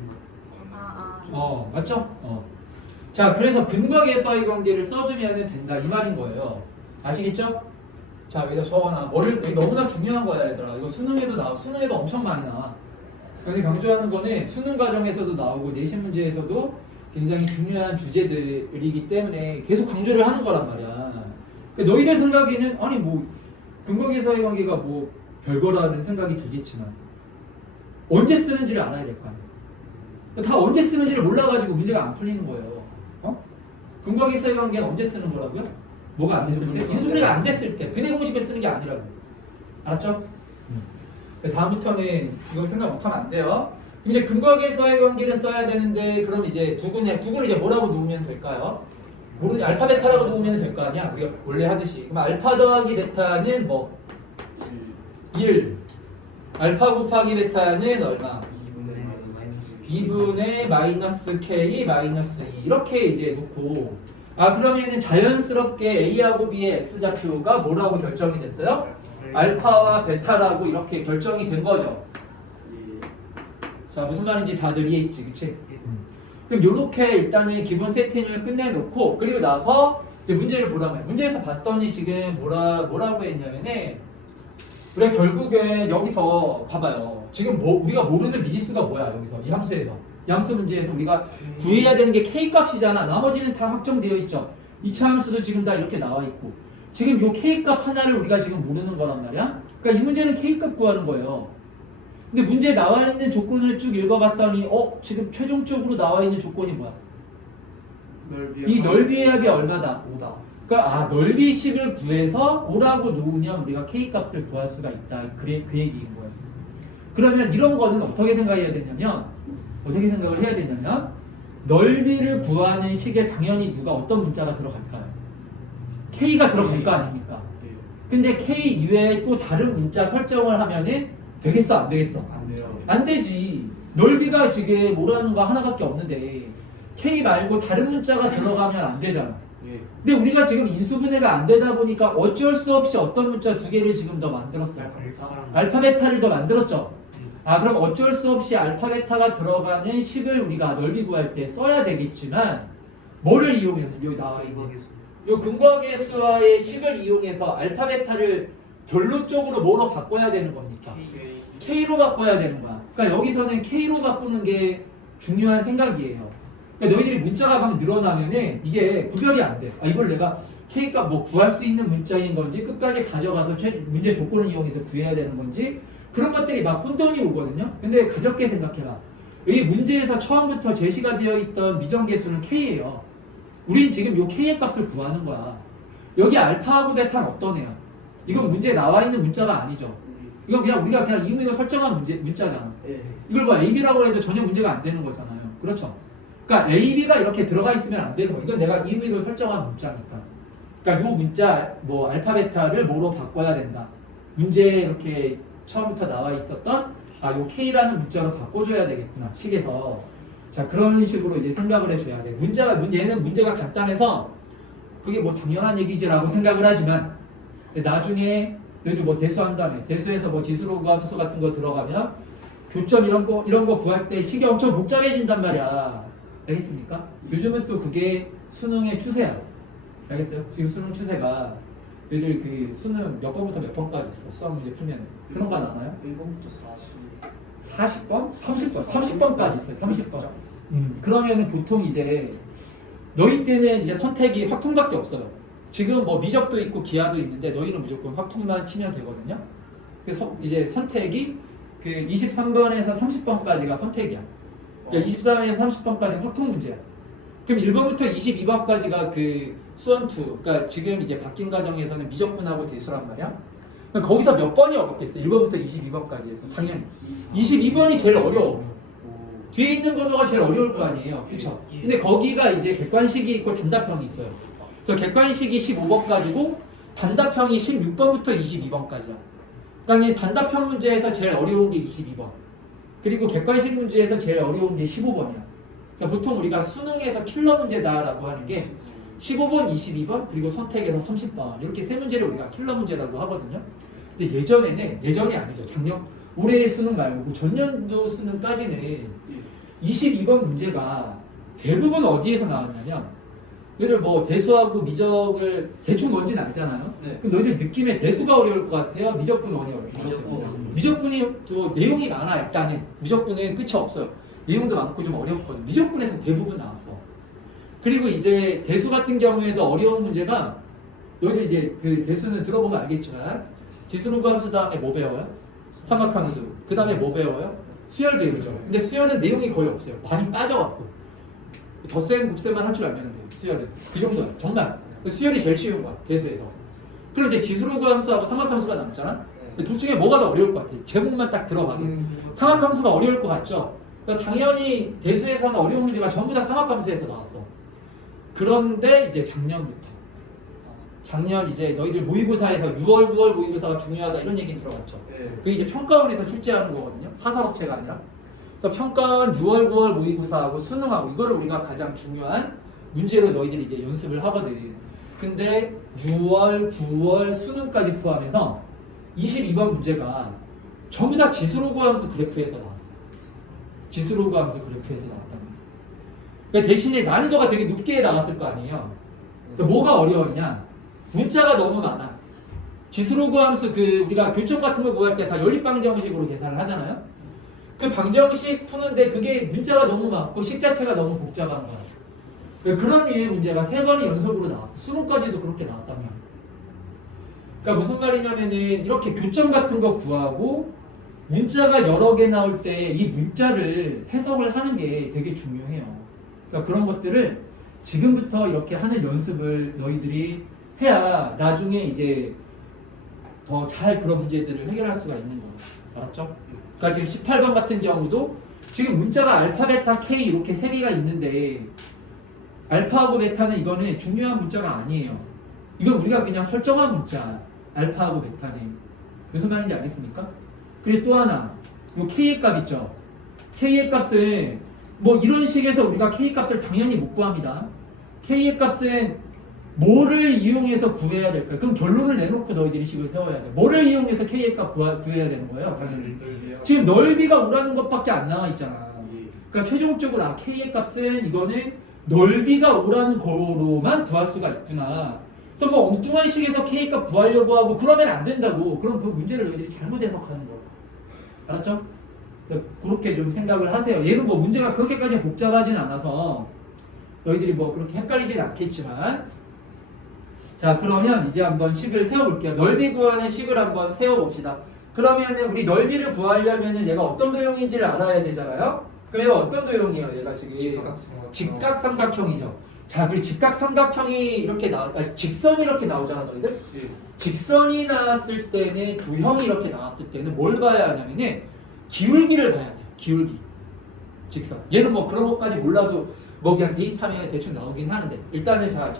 맞죠? 자, 그래서 근거계 사이 관계를 써주면 된다 이 말인 거예요. 아시겠죠? 자, 여기다 적어놔. 이게 너무나 중요한 거야, 얘들아. 이거 수능에도 나와. 수능에도 엄청 많이 나와. 여기 강조하는 거는 수능 과정에서도 나오고 내신 문제에서도 굉장히 중요한 주제들이기 때문에 계속 강조를 하는 거란 말이야. 너희들 생각에는 아니 뭐 근거계 사이 관계가 뭐 별거라는 생각이 들겠지만 언제 쓰는지를 알아야 될 거 아니야. 다 언제 쓰는지를 몰라가지고 문제가 안 풀리는 거예요. 근거계 사이 관계는 언제 쓰는 거라고요? 뭐가 안 됐을 때? 인수분해가 안 됐을 때. 근해 공식에 쓰는 게 아니라고. 알았죠? 다음부터는 이거 생각 못하면 안 돼요. 그럼 이제 근거계 사이 관계를 써야 되는데 그럼 이제 두근을 이제 뭐라고 놓으면 될까요? 모르니 알파 베타라고 놓으면 될 거 아니야? 우리가 원래 하듯이. 그럼 알파 더하기 베타는 뭐? 1. 알파 곱하기 베타는 얼마? 2분의 마이너스 K 마이너스 2 이렇게 이제 놓고 그러면은 자연스럽게 A하고 B의 X좌표가 뭐라고 결정이 됐어요? 알파와 베타라고 이렇게 결정이 된 거죠. 자 무슨 말인지 다들 이해했지 그치? 그럼 요렇게 일단은 기본 세팅을 끝내놓고 그리고 나서 이제 문제를 보라면 문제에서 봤더니 지금 뭐라고 했냐면은 우리가 결국에 여기서 봐봐요. 지금 우리가 모르는 미지수가 뭐야 여기서 이 함수에서 이 함수 문제에서 우리가 구해야 되는 게 K 값이잖아. 나머지는 다 확정되어 있죠. 2차 함수도 지금 다 이렇게 나와 있고 지금 요 K 값 하나를 우리가 지금 모르는 거란 말이야. 그러니까 이 문제는 K 값 구하는 거예요. 근데 문제에 나와 있는 조건을 쭉 읽어봤더니 지금 최종적으로 나와 있는 조건이 뭐야? 이 넓이의 합이 얼마다? 5다. 그러니까 넓이 10을 구해서 5라고 놓으면 우리가 K 값을 구할 수가 있다. 그 얘기인 거예요. 그러면 이런 거는 어떻게 생각해야 되냐면 넓이를 구하는 식에 당연히 어떤 문자가 들어갈까요? K가 들어갈 거 아닙니까? 근데 K 이외에 또 다른 문자 설정을 하면은 되겠어 안 되겠어? 안 돼요. 안 되지. 넓이가 지금 뭐라는 거 하나밖에 없는데 K 말고 다른 문자가 들어가면 안 되잖아. 근데 우리가 지금 인수분해가 안 되다 보니까 어쩔 수 없이 어떤 문자 두 개를 지금 더 만들었어요. 알파 베타를 더 만들었죠. 그럼 어쩔 수 없이 알파 베타가 들어가는 식을 우리가 넓이 구할 때 써야 되겠지만 뭐를 이용해서 여기 나와 있는 요 근거계 수와의 식을 이용해서 알파 베타를 결론적으로 뭐로 바꿔야 되는 겁니까? K로 바꿔야 되는 거야. 그러니까 여기서는 K로 바꾸는 게 중요한 생각이에요. 그러니까 너희들이 문자가 막 늘어나면은 이게 구별이 안 돼. 이걸 내가 K값 뭐 구할 수 있는 문자인 건지 끝까지 가져가서 문제 조건을 이용해서 구해야 되는 건지 그런 것들이 막 혼돈이 오거든요. 근데 가볍게 생각해봐. 이 문제에서 처음부터 제시가 되어 있던 미정계수는 K예요. 우린 지금 요 K의 값을 구하는 거야. 여기 알파하고 베타는 어떤 애야? 이건 문제에 나와 있는 문자가 아니죠. 이건 그냥 우리가 그냥 임의로 설정한 문자잖아. 이걸 뭐 AB라고 해도 전혀 문제가 안 되는 거잖아요. 그렇죠? 그러니까 AB가 이렇게 들어가 있으면 안 되는 거. 이건 내가 임의로 설정한 문자니까. 그러니까 요 문자 뭐 알파 베타를 뭐로 바꿔야 된다. 문제에 이렇게 처음부터 나와 있었던 요 K라는 문자로 바꿔줘야 되겠구나. 식에서. 자 그런 식으로 이제 생각을 해줘야 돼. 얘는 문제가 간단해서 그게 뭐 당연한 얘기지라고 생각을 하지만 나중에 너희들 뭐 대수한 다음에 대수에서 뭐 지수로그 함수 같은 거 들어가면 교점 이런 거 구할 때 식이 엄청 복잡해진단 말이야. 알겠습니까? 요즘은 또 그게 수능의 추세야. 알겠어요? 지금 수능 추세가 얘들 그 수능 몇 번부터 몇 번까지 있어. 수학 문제 풀면 그런 거 나와요? 1번부터 40번? 30번? 30번까지 있어요. 30번. 그러면은 보통 이제 너희 때는 이제 선택이 확통밖에 없어요. 지금 뭐 미적도 있고 기하도 있는데 너희는 무조건 확통만 치면 되거든요. 그래서 이제 선택이 그 23번에서 30번까지가 선택이야. 그러니까 23번에서 30번까지는 확통 문제야. 그럼 1번부터 22번까지가 그 수원2. 그러니까 지금 이제 바뀐 과정에서는 미적분하고 대수란 말이야. 그러니까 거기서 몇 번이 어렵겠어? 1번부터 22번까지 해서 당연히 22번이 제일 어려워. 뒤에 있는 번호가 제일 어려울 거 아니에요. 그렇죠? 근데 거기가 이제 객관식이 있고 단답형이 있어요. 그래서 객관식이 15번까지고 단답형이 16번부터 22번까지야. 그러니까 단답형 문제에서 제일 어려운 게 22번. 그리고 객관식 문제에서 제일 어려운 게 15번이야. 그러니까 보통 우리가 수능에서 킬러 문제다라고 하는 게 15번, 22번, 그리고 선택에서 30번 이렇게 세 문제를 우리가 킬러 문제라고 하거든요. 근데 예전이 아니죠. 올해의 수능 말고 전년도 수능까지는 22번 문제가 대부분 어디에서 나왔냐면 얘들 뭐 대수하고 미적을 대충 뭔지는 알잖아요. 네. 그럼 너희들 느낌에 대수가 어려울 것 같아요? 미적분 어려워요? 미적분이 또 내용이 많아. 약간은 미적분은 끝이 없어요. 내용도 많고 좀 어렵거든. 미적분에서 대부분 나왔어. 그리고 이제 대수 같은 경우에도 어려운 문제가 너희들 이제 그 대수는 들어보면 알겠지만 지수로그 함수 다음에 뭐 배워요? 삼각함수. 그 다음에 뭐 배워요? 수열 배우죠. 근데 수열은 내용이 거의 없어요. 많이 빠져갖고 덧셈 곱셈만 할 줄 알면 돼요. 수열은 그 정도야. 정말 수열이 제일 쉬운 거야. 대수에서. 그럼 이제 지수로그 함수하고 삼각함수가 남잖아. 둘 중에 뭐가 더 어려울 것 같아? 제목만 딱 들어봐도 삼각함수가 어려울 것 같죠? 그러니까 당연히 대수에서는 어려운 문제가 전부 다 삼각함수에서 나왔어. 그런데 이제 작년 이제 너희들 모의고사에서 6월, 9월 모의고사가 중요하다 이런 얘기 들어봤죠. 그게 이제 평가원에서 출제하는 거거든요. 사설업체가 아니라. 그래서 평가원 6월, 9월 모의고사하고 수능하고 이거를 우리가 가장 중요한 문제로 너희들이 이제 연습을 하거든. 근데 6월, 9월 수능까지 포함해서 22번 문제가 전부 다 지수로그 함수 그래프에서 나왔어. 지수로그 함수 그래프에서 나왔단 말이야. 그러니까 대신에 난이도가 되게 높게 나왔을 거 아니에요. 그래서 뭐가 어려웠냐? 문자가 너무 많아. 지수로그 함수 우리가 교점 같은 거 구할 때 다 연립방정식으로 계산을 하잖아요. 그 방정식 푸는데 그게 문자가 너무 많고 식 자체가 너무 복잡한 거야. 그런 류의 문제가 3번이 연속으로 나왔어. 수능까지도 그렇게 나왔단 말이야. 그러니까 무슨 말이냐면은 이렇게 교점 같은 거 구하고 문자가 여러 개 나올 때 이 문자를 해석을 하는 게 되게 중요해요. 그러니까 그런 것들을 지금부터 이렇게 하는 연습을 너희들이 해야 나중에 이제 더 잘 그런 문제들을 해결할 수가 있는 거예요. 알았죠? 그러니까 지금 18번 같은 경우도 지금 문자가 알파, 베타, K 이렇게 3개가 있는데 알파하고 베타는 이거는 중요한 문자가 아니에요. 이건 우리가 그냥 설정한 문자. 알파하고 베타는. 무슨 말인지 알겠습니까? 그리고 또 하나, 요 K의 값 있죠? K의 값은 뭐 이런 식에서 우리가 K 값을 당연히 못 구합니다. K의 값은 뭐를 이용해서 구해야 될까요? 그럼 결론을 내놓고 너희들이 식을 세워야 돼. 뭐를 이용해서 K의 값 구해야 되는 거예요? 당연히. 지금 넓이가 오라는 것밖에 안 나와 있잖아. 그러니까 최종적으로 K의 값은 이거는 넓이가 오라는 거로만 구할 수가 있구나. 그래서 뭐 엉뚱한 식에서 K 값 구하려고 하고 그러면 안 된다고. 그럼 그 문제를 너희들이 잘못 해석하는 거. 알았죠? 그래서 그렇게 좀 생각을 하세요. 얘는 뭐 문제가 그렇게까지 복잡하진 않아서 너희들이 뭐 그렇게 헷갈리진 않겠지만, 자 그러면 이제 한번 식을 세워볼게요. 넓이 구하는 식을 한번 세워봅시다. 그러면은 우리 넓이를 구하려면은 얘가 어떤 도형인지를 알아야 되잖아요. 그럼 얘가 어떤 도형이에요? 얘가 지금 직각삼각형이죠. 자, 그리고 직각삼각형이 이렇게 직선이 이렇게 나오잖아, 너희들. 직선이 나왔을 때는 도형이 이렇게 나왔을 때는 뭘 봐야 하냐면은 기울기를 봐야 돼요. 기울기. 직선. 얘는 뭐 그런 것까지 몰라도 뭐 그냥 대입하면 대충 나오긴 하는데 일단은 자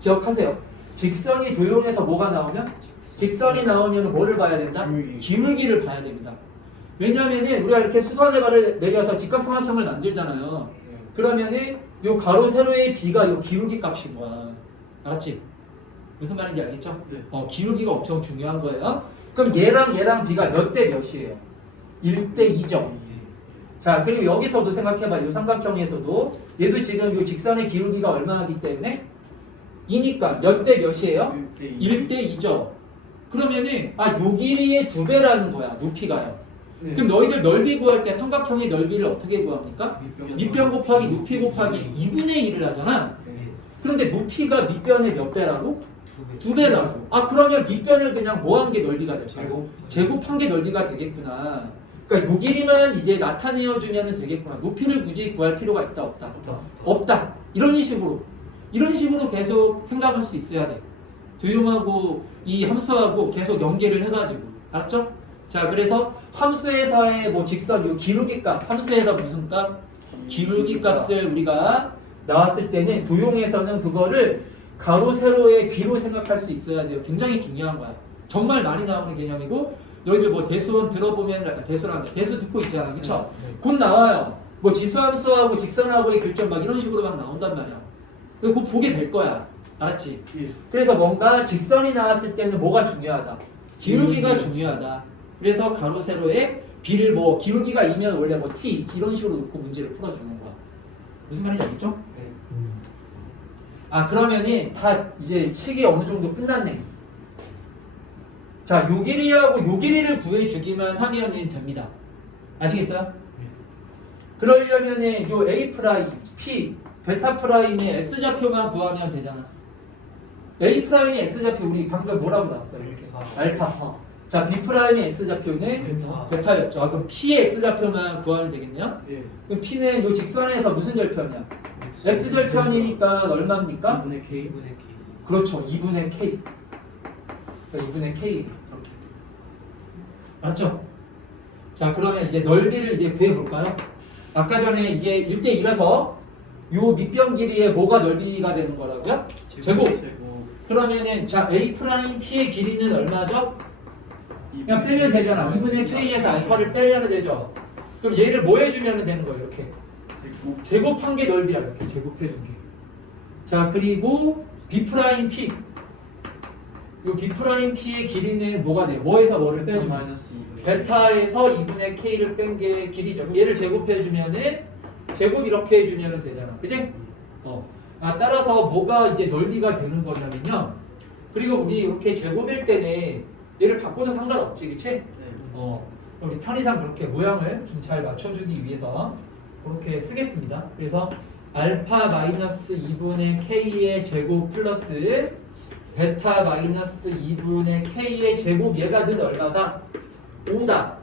기억하세요. 직선이 도형에서 뭐가 나오면? 직선이 나오면 뭐를 봐야 된다? 기울기를 봐야 됩니다. 왜냐면은 우리가 이렇게 수선의 발을 내려서 직각삼각형을 만들잖아요. 그러면은 요 가로 세로의 비가 요 기울기 값인 거야. 알았지? 무슨 말인지 알겠죠? 네. 기울기가 엄청 중요한 거예요. 그럼 얘랑 비가 몇 대 몇이에요? 1대 2죠. 자, 그리고 여기서도 생각해봐. 요 삼각형에서도 얘도 지금 요 직선의 기울기가 얼마이기 때문에 2니까 몇 대 몇이에요? 1대 2죠. 그러면은 요 길이의 2배라는 거야. 높이가요. 네. 그럼 너희들 넓이 구할 때 삼각형의 넓이를 어떻게 구합니까? 밑변 곱하기 높이 곱하기 2분의 1을 하잖아. 그런데 높이가 밑변의 몇 배라고? 2배라고. 그러면 밑변을 그냥 뭐 한 게 넓이가 될까요? 제곱한 게 넓이가 되겠구나. 그러니까 요 길이만 이제 나타내어 주면 되겠구나. 높이를 굳이 구할 필요가 있다 없다? 없다. 이런 식으로 계속 생각할 수 있어야 돼. 도형하고 이 함수하고 계속 연계를 해가지고. 알았죠? 자, 그래서 함수에서의 뭐 직선 요 기울기 값, 함수에서 무슨 값? 기울기 값을 우리가 나왔을 때는 도형에서는 그거를 가로 세로의 비로 생각할 수 있어야 돼요. 굉장히 중요한 거야. 정말 많이 나오는 개념이고 너희들 뭐 대수원 들어보면 대수 듣고 있잖아, 그쵸? 곧 나와요. 뭐 지수함수하고 직선하고의 교점 막 이런 식으로 막 나온단 말이야. 그거 곧 보게 될 거야. 알았지? 예. 그래서 뭔가 직선이 나왔을 때는 뭐가 중요하다? 기울기가 중요하다. 그래서 가로 세로에 b를 뭐 기울기가 2면 원래 뭐 t 이런 식으로 놓고 문제를 풀어주는 거야. 무슨 말인지 알겠죠? 네. 아 그러면은 다 이제 식이 어느 정도 끝났네. 자, 요 길이하고 요 길이를 구해주기만 하면 됩니다. 아시겠어요? 그러려면은 요 a 프라임, p, 베타 프라임의 x 좌표만 구하면 되잖아. a 프라임이 x 좌표 우리 방금 뭐라고 나왔어요? 이렇게 알파. 자, b 프라임의 x 좌표는 베타였죠. 아, 그럼 p의 x 좌표만 구하면 되겠네요. 예. 그럼 p는 요 직선에서 무슨 절편이야? x 절편이니까 얼마입니까? 2분의 k. 2분의 k. 그렇죠. 2분의 k. 그러니까 2분의 k 이렇게. 맞죠? 자, 그러면 이제 넓이를 이제 구해 볼까요? 아까 전에 이게 1대2라서 요 밑변 길이의 뭐가 넓이가 되는 거라고요? 제곱. 그러면은 자, a 프라임 p의 길이는 얼마죠? 그냥 빼면 되잖아. 2분의 k에서 알파를 빼면 되죠. 그럼 얘를 뭐 해주면 되는 거예요? 이렇게. 제곱한 게 넓이야. 이렇게 제곱해준 게. 자, 그리고 b 프라임 p. 요 b 프라임 p의 길이는 뭐가 돼요? 뭐에서 뭐를 빼주면? 마이너스 2분의 베타에서 2분의 k를 뺀 게 길이죠. 그럼 얘를 제곱해주면은 제곱 이렇게 해주면 되잖아. 그치? 아, 따라서 뭐가 이제 넓이가 되는 거냐면요. 그리고 우리 이렇게 제곱일 때는 얘를 바꿔도 상관없지, 그치? 우리 편의상 그렇게 모양을 좀 잘 맞춰주기 위해서 그렇게 쓰겠습니다. 그래서 알파 마이너스 2분의 k의 제곱 플러스 베타 마이너스 2분의 k의 제곱 얘가 는 얼마다? 5다.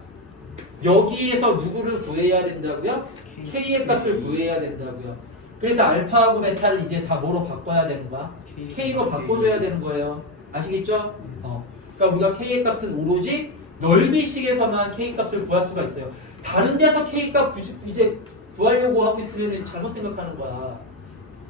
여기에서 누구를 구해야 된다고요? k의 값을 구해야 된다고요. 그래서 알파하고 베타를 이제 다 뭐로 바꿔야 되는 거야? k로 바꿔줘야 되는 거예요. 아시겠죠? 그러니까 우리가 k의 값은 오로지 넓이식에서만 k 값을 구할 수가 있어요. 다른 데서 k 값 이제 구하려고 하고 있으면 잘못 생각하는 거야.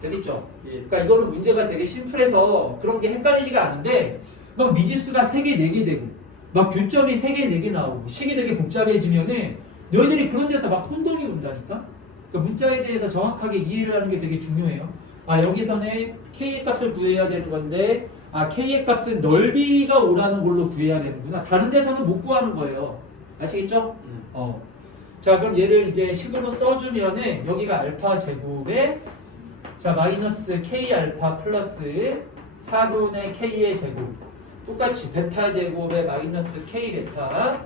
되겠죠? 그러니까 이거는 문제가 되게 심플해서 그런 게 헷갈리지가 않은데 막 미지수가 3개, 4개 되고 막 교점이 3개, 4개 나오고 식이 되게 복잡해지면은 너희들이 그런 데서 막 혼돈이 온다니까? 그러니까 문자에 대해서 정확하게 이해를 하는 게 되게 중요해요. 아, 여기서는 k의 값을 구해야 되는 건데 아, k의 값은 넓이가 5라는 걸로 구해야 되는구나. 다른 데서는 못 구하는 거예요. 아시겠죠? 자, 그럼 얘를 이제 식으로 써주면은 여기가 알파 제곱에 자, 마이너스 k 알파 플러스 4분의 k의 제곱 똑같이 베타 제곱에 마이너스 k 베타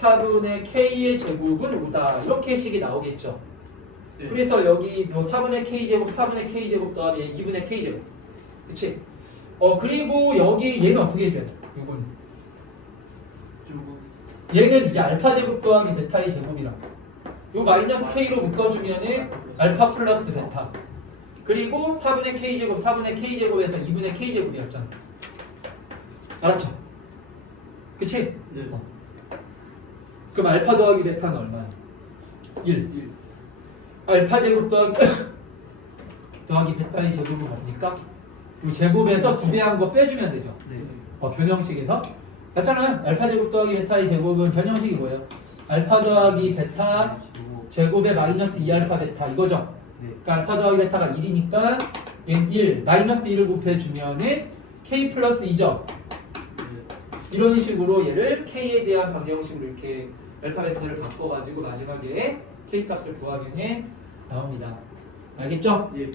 4분의 k의 제곱은 5다. 이렇게 식이 나오겠죠. 그래서 여기 요 4분의 k 제곱 4분의 k 제곱 더하면 2분의 k 제곱. 그치? 그리고 여기 얘는 어떻게 해줘야 돼? 요거는 얘는 이제 알파 제곱 더하기 베타의 제곱이랑 요 마이너스 k로 묶어주면은 알파 플러스 베타 그리고 4분의 k 제곱 4분의 k 제곱에서 2분의 k 제곱이었잖아. 알았죠? 그치? 네. 그럼 알파 더하기 베타는 얼마야? 1. 알파 제곱 더하기 베타의 제곱은 뭡니까? 이 제곱에서 2배한 거 빼주면 되죠. 네. 변형식에서 맞잖아요. 알파 제곱 더하기 베타의 제곱은 변형식이 뭐예요? 알파 더하기 베타 제곱에 마이너스 2알파 베타 이거죠. 그러니까 알파 더하기 베타가 1이니까 얘는 1 마이너스 1을 곱해주면은 k 플러스 2죠. 이런 식으로 얘를 k에 대한 방정식으로 이렇게 알파 베타를 바꿔가지고 마지막에 k 값을 구하면 나옵니다. 알겠죠? 예.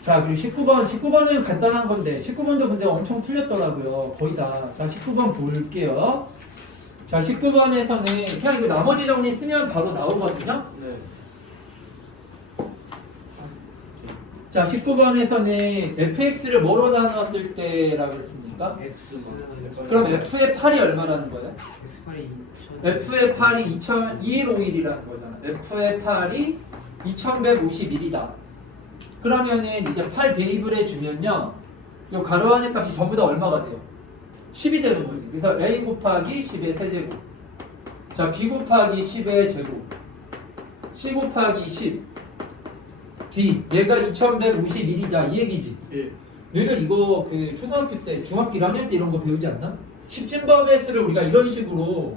자, 그리고 19번은 간단한 건데 19번도 문제가 엄청 틀렸더라고요. 거의 다. 자, 19번 볼게요. 자, 19번에서는 그냥 이거 나머지 정리 쓰면 바로 나오거든요. 네. 자, 19번에서는 fx를 뭐로 나눴을 때라고 했습니까? X. 그럼 f의 8이 얼마라는 거예요? X8이 2000. f의 8이 2151이라는 거잖아. f의 8이 2151이다. 그러면은 이제 8 대입을 해주면요. 이 가로 안의 값이 전부 다 얼마가 돼요? 10이 되는 거지. 그래서 a 곱하기 10의 세제곱. 자, b 곱하기 10의 제곱. c 곱하기 10. d. 얘가 2151이다. 이 얘기지. 예. 너희들 이거 그 초등학교 때 중학교 1학년 때 이런 거 배우지 않나? 10진법의 수를 우리가 이런 식으로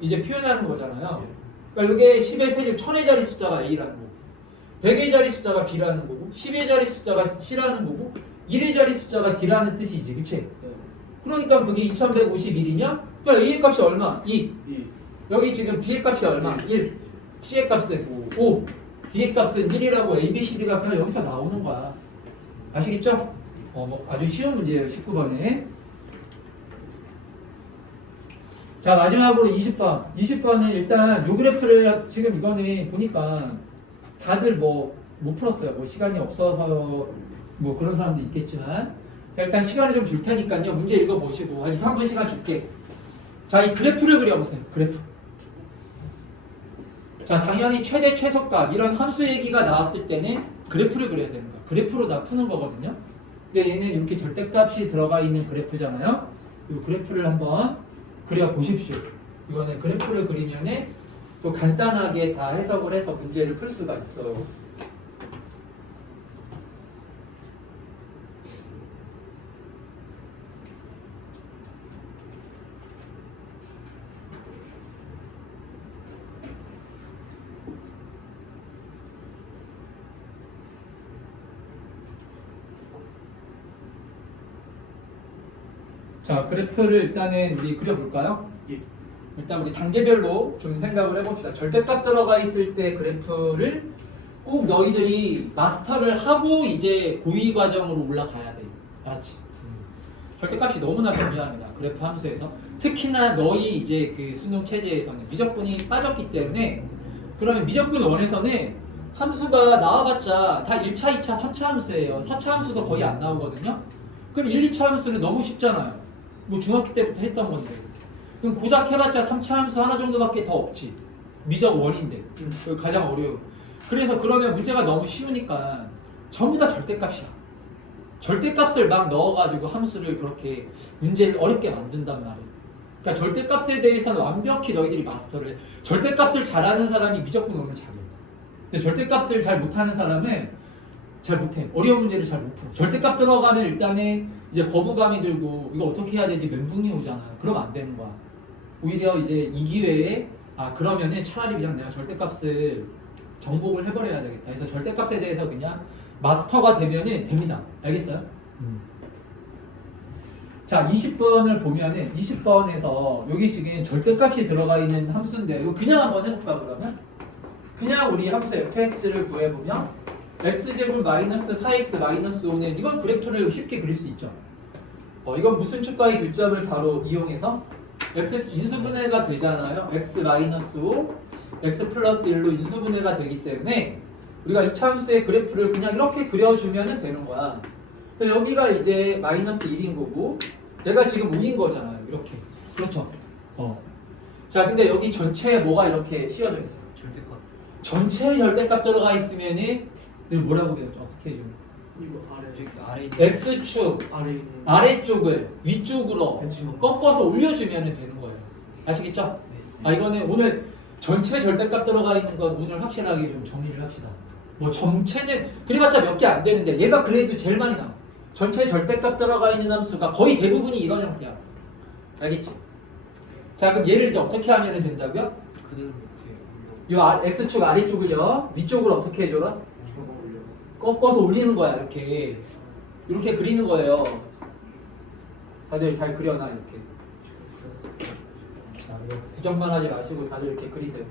이제 표현하는 거잖아요. 그러니까 이게 10의 세제 1000의 자리 숫자가 A라는 거고 100의 자리 숫자가 B라는 거고 10의 자리 숫자가 C라는 거고 1의 자리 숫자가 D라는 뜻이지. 그치? 그러니까 그게 2151이면 그러니까 A의 값이 얼마? 2. 여기 지금 B의 값이 얼마? 1. C의 값은 5. D의 값은 1이라고 A, B, C, D가 그냥 여기서 나오는 거야. 아시겠죠? 뭐 아주 쉬운 문제예요. 19번에. 자, 마지막으로 20번. 20번은 일단 요 그래프를 지금 이거는 보니까 다들 뭐 못 풀었어요. 뭐 시간이 없어서 뭐 그런 사람도 있겠지만. 자, 일단 시간을 좀 줄 테니까요. 문제 읽어보시고 한 2, 3분 시간 줄게. 자, 이 그래프를 그려보세요. 그래프. 자, 당연히 최대 최소값 이런 함수 얘기가 나왔을 때는 그래프를 그려야 되는 거야. 그래프로 다 푸는 거거든요. 근데 얘는 이렇게 절대값이 들어가 있는 그래프잖아요. 이 그래프를 한번 그려보십시오. 이거는 그래프를 그리면은 또 간단하게 다 해석을 해서 문제를 풀 수가 있어요. 자, 그래프를 일단은 우리 그려볼까요? 예. 일단 우리 단계별로 좀 생각을 해봅시다. 절대값 들어가 있을 때 그래프를 꼭 너희들이 마스터를 하고 이제 고위 과정으로 올라가야 돼. 알았지? 절대값이 너무나 중요합니다. 그래프 함수에서. 특히나 너희 이제 그 수능 체제에서는 미적분이 빠졌기 때문에 그러면 미적분 1에서는 함수가 나와봤자 다 1차, 2차, 3차 함수예요. 4차 함수도 거의 안 나오거든요. 그럼 1, 2차 함수는 너무 쉽잖아요. 뭐 중학교 때부터 했던 건데. 그럼 고작 해봤자 3차 함수 하나 정도밖에 더 없지. 미적 원인데. 그게 가장 어려워. 그래서 그러면 문제가 너무 쉬우니까 전부 다 절대값이야. 절대값을 막 넣어가지고 함수를 그렇게 문제를 어렵게 만든단 말이에요. 그러니까 절대값에 대해서는 완벽히 너희들이 마스터를 해. 절대값을 잘하는 사람이 미적분 오면 잘해. 근데 절대값을 잘 못하는 사람은 잘 못해. 어려운 문제를 잘 못 풀어. 절대값 들어가면 일단은 이제 거부감이 들고 이거 어떻게 해야 되지 멘붕이 오잖아. 그러면 안 되는 거야. 오히려 이제 이 기회에 그러면은 차라리 그냥 내가 절대값을 정복을 해버려야 되겠다. 그래서 절대값에 대해서 그냥 마스터가 되면은 됩니다. 알겠어요? 자, 20번을 보면은 20번에서 여기 지금 절대값이 들어가 있는 함수인데 이거 그냥 한번 해볼까 그러면? 그냥 우리 함수 fx를 구해보면 x제곱 마이너스 4x 마이너스 5는 이건 그래프를 쉽게 그릴 수 있죠. 이건 무슨 축과의 교점을 바로 이용해서 x 인수분해가 되잖아요. x 마이너스 5, x 플러스 1로 인수분해가 되기 때문에 우리가 이차 함수의 그래프를 그냥 이렇게 그려주면 되는 거야. 그래서 여기가 이제 마이너스 1인 거고 얘가 지금 5인 거잖아요. 이렇게. 그렇죠. 자, 근데 여기 전체에 뭐가 이렇게 씌워져 있어요? 절대값. 전체에 절대값 들어가 있으면은 뭐라고 배웠죠? 어떻게 해줘? 이거 아래 저기 아래 있는 X축 아래 있는 아래쪽을 위쪽으로 대충. 꺾어서 올려주면 되는 거예요. 아시겠죠? 네. 이거는 오늘 전체 절대값 들어가 있는 건 오늘 확실하게 좀 정리를 합시다. 뭐 전체는 그래봤자 몇 개 안 되는데 얘가 그래도 제일 많이 나와. 전체 절대값 들어가 있는 함수가 거의 대부분이 이런 형태야. 알겠지? 자, 그럼 얘를 이제 어떻게 하면 된다고요? 그대로 이렇게 올려. 이 X축 아래쪽을요 위쪽으로 어떻게 해줘라? 꺾어서 올리는 거야. 이렇게 그리는 거예요. 다들 잘 그려놔. 이렇게. 자, 이거 구정만 하지 마시고 다들 이렇게 그리세요.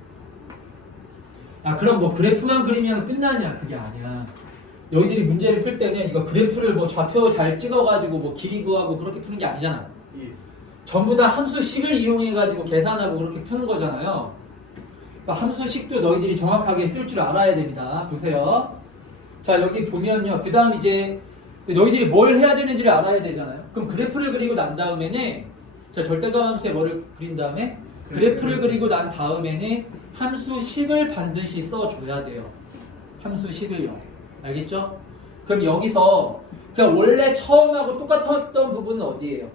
그럼 뭐 그래프만 그리면 끝나냐? 그게 아니야. 너희들이 문제를 풀 때는 이거 그래프를 뭐 좌표 잘 찍어가지고 뭐 길이 구하고 그렇게 푸는 게 아니잖아. 예. 전부 다 함수식을 이용해가지고 계산하고 그렇게 푸는 거잖아요. 그러니까 함수식도 너희들이 정확하게 쓸 줄 알아야 됩니다. 보세요. 자, 여기 보면요. 그 다음 이제 너희들이 뭘 해야 되는지를 알아야 되잖아요. 그럼 그래프를 그리고 난 다음에는 자, 절대값 함수에 뭐를 그린 다음에 그래프를 그리고 난 다음에는 함수식을 반드시 써줘야 돼요. 함수식을요. 알겠죠? 그럼 여기서 그냥 원래 처음하고 똑같았던 부분은 어디예요?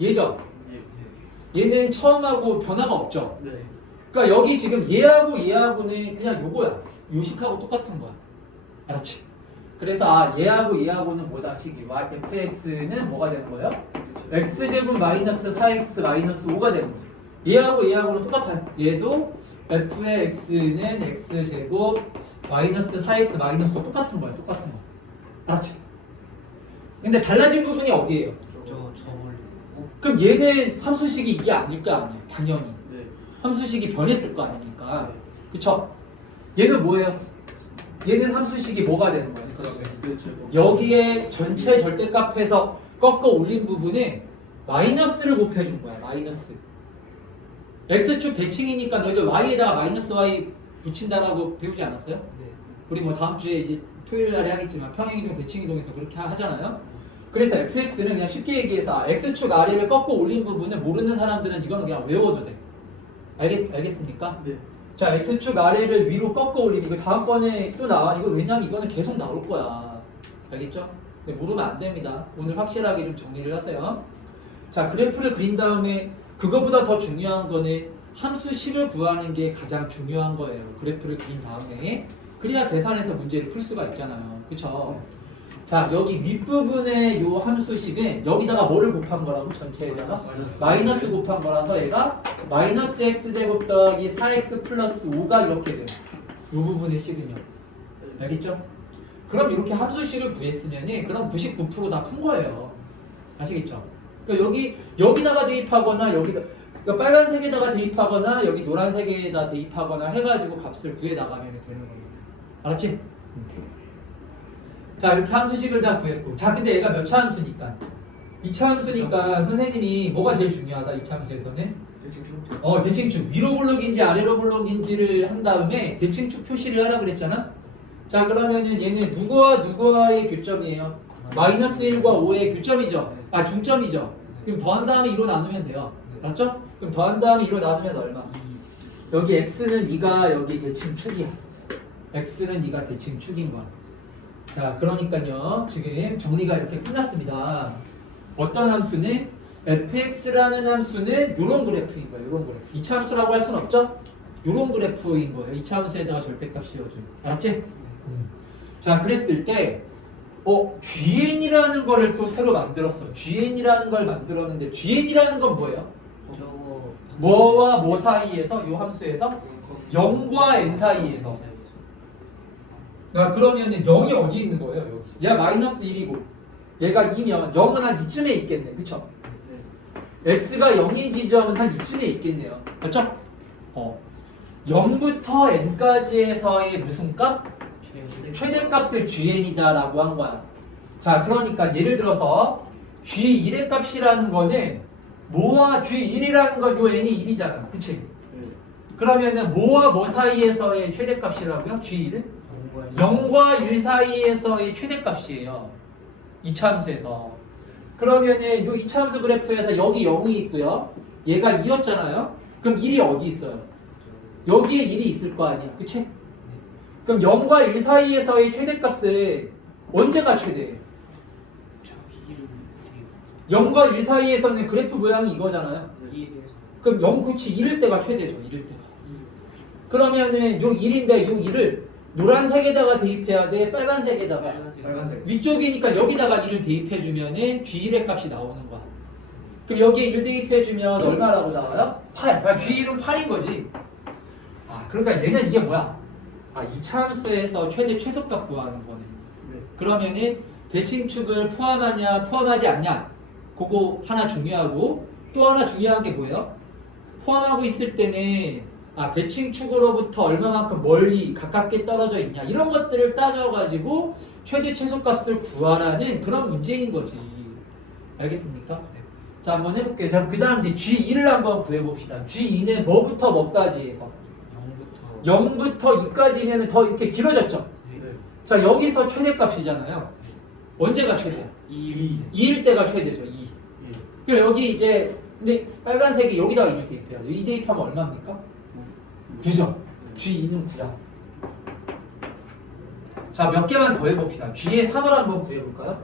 얘죠? 얘는 처음하고 변화가 없죠? 네. 그러니까 여기 지금 얘하고 얘하고는 그냥 요거야. 요식하고 똑같은 거야. 알았지? 그래서 아 얘하고 얘하고는 뭐다 시기 fx는 뭐가 되는 거예요? x제곱 마이너스 4x 마이너스 5가 되는 거예요. 얘하고 얘하고는 똑같아요. 얘도 f의 x는 x제곱 마이너스 4x 마이너스 5 똑같은 거예요. 똑같은 거. 알았지? 근데 달라진 부분이 어디예요? 저걸 그럼 얘는 함수식이 이게 아닐 거 아니에요. 당연히. 네. 함수식이 변했을 거 아닙니까? 그쵸? 얘는 뭐예요? 얘는 함수식이 뭐가 되는 거예요? 그러면 여기에 전체 절대값에서 꺾어 올린 부분에 마이너스를 곱해준 거야. 마이너스. x축 대칭이니까 너희들 y에다가 마이너스 y 붙인다라고 배우지 않았어요? 네. 우리 뭐 다음 주에 이제 토요일 날에 하겠지만 평행이동 대칭이동에서 그렇게 하잖아요. 그래서 fx는 그냥 쉽게 얘기해서 x축 아래를 꺾어 올린 부분을 모르는 사람들은 이거는 그냥 외워도 돼. 알겠습니까? 네. 자, x축 아래를 위로 꺾어 올리면 이거 다음번에 또 나와. 이거 왜냐면 이거는 계속 나올 거야. 알겠죠? 근데 모르면 안 됩니다. 오늘 확실하게 좀 정리를 하세요. 자, 그래프를 그린 다음에 그거보다 더 중요한 거는 함수식을 구하는 게 가장 중요한 거예요. 그래프를 그린 다음에 그래야 계산해서 문제를 풀 수가 있잖아요. 그쵸? 자, 여기 윗부분의 요 함수식은 여기다가 뭐를 곱한 거라고? 전체에다가? 마이너스 곱한 거라서 얘가 마이너스 x제곱 더하기 4x 플러스 5가 이렇게 돼요. 요 부분의 식은요. 알겠죠? 그럼 이렇게 함수식을 구했으면은 그럼 99% 다 푼 거예요. 아시겠죠? 그러니까 여기다가 대입하거나 여기다 그러니까 빨간색에다가 대입하거나 여기 노란색에다 대입하거나 해가지고 값을 구해 나가면 되는 거예요. 알았지? 자, 이렇게 함수식을 다 구했고. 자, 근데 얘가 몇 차 함수니까? 2차 함수니까 선생님이 뭐가 제일 중요하다, 2차 함수에서는? 대칭축. 대칭축. 위로 블록인지 아래로 블록인지를 한 다음에 대칭축 표시를 하라 그랬잖아? 자, 그러면은 얘는 누구와 누구와의 교점이에요? 마이너스 1과 5의 교점이죠? 아, 중점이죠? 그럼 더한 다음에 2로 나누면 돼요. 맞죠? 그럼 더한 다음에 2로 나누면 얼마? 여기 x는 2가 여기 대칭축이야. x는 2가 대칭축인 거야. 자, 그러니까요. 지금 정리가 이렇게 끝났습니다. 어떤 함수는 fx라는 함수는 이런 그래프인 거예요. 이런 그래프. 2차 함수라고 할 수는 없죠? 이런 그래프인 거예요. 2차 함수에다가 절대값 씌워준. 알았지? 자, 그랬을 때 GN이라는 거를 또 새로 만들었어. GN이라는 걸 만들었는데 GN이라는 건 뭐예요? 저거 뭐와 뭐 사이에서 이 함수에서 0과 n 사이에서. 그러면은 0이 어디 있는 거예요? 여기. 얘가 마이너스 1이고 얘가 2면 0은 한 이쯤에 있겠네. 그쵸? x가 0인 지점은 한 이쯤에 있겠네요. 그렇죠? 0부터 n까지에서의 무슨 값? 최대값을 GN이다라고 한 거야. 자, 그러니까 예를 들어서 G1의 값이라는 거는 뭐와 G1이라는 건 요 n이 1이잖아. 그치? 그러면은 뭐와 뭐 사이에서의 최대값이라고요? G1은? 0과 1 사이에서의 최대값이에요. 2차 함수에서. 그러면은 요 2차 함수 그래프에서 여기 0이 있고요. 얘가 2였잖아요. 그럼 1이 어디 있어요? 여기에 1이 있을 거 아니야. 그치? 그럼 0과 1 사이에서의 최대값은 언제가 최대예요? 0과 1 사이에서는 그래프 모양이 이거잖아요. 그럼 0, 그치, 1일 때가 최대죠. 1일 때가. 그러면은 요 1인데 요 1을 노란색에다가 대입해야 돼? 빨간색에다가? 빨간색. 위쪽이니까 여기다가 1을 대입해주면은 G1의 값이 나오는 거야. 그럼 여기에 1 대입해주면 얼마라고 나와요? 8. 그러니까 G1은 8인 거지. 그러니까 얘는 이게 뭐야? 2차 함수에서 최소값 구하는 거네. 그러면은 대칭축을 포함하냐 포함하지 않냐 그거 하나 중요하고 또 하나 중요한 게 뭐예요? 포함하고 있을 때는 대칭축으로부터 얼마만큼 멀리 가깝게 떨어져 있냐 이런 것들을 따져가지고 최대 최소값을 구하라는 그런 문제인 거지. 알겠습니까? 자, 한번 해볼게요. 자, 그 다음 이제 G2를 한번 구해봅시다. G2는 뭐부터 뭐까지 해서? 0부터 2까지면 더 이렇게 길어졌죠? 자, 여기서 최대값이잖아요. 언제가 최대야? 2일 때가 최대죠. 2. 그럼 여기 이제 근데 빨간색이 여기다가 2를 대입해야 돼요. 2 대입하면 얼마입니까? 9죠. G2는 9야. 자, 몇 개만 더 해봅시다. G의 3을 한번 구해볼까요?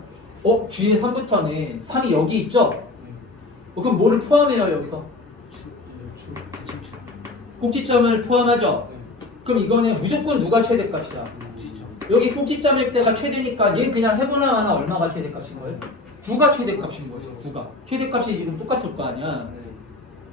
G의 3부터는 3이 여기 있죠? 그럼 뭐를 포함해요, 여기서? 꼭지점을 포함하죠? 그럼 이거는 무조건 누가 최대값이야? 여기 꼭지점일 때가 최대니까 얘 그냥 해보나 마나 얼마가 최대값인 거예요? 9가 최대값인 거죠. 9가. 최대값이 지금 똑같을 거 아니야.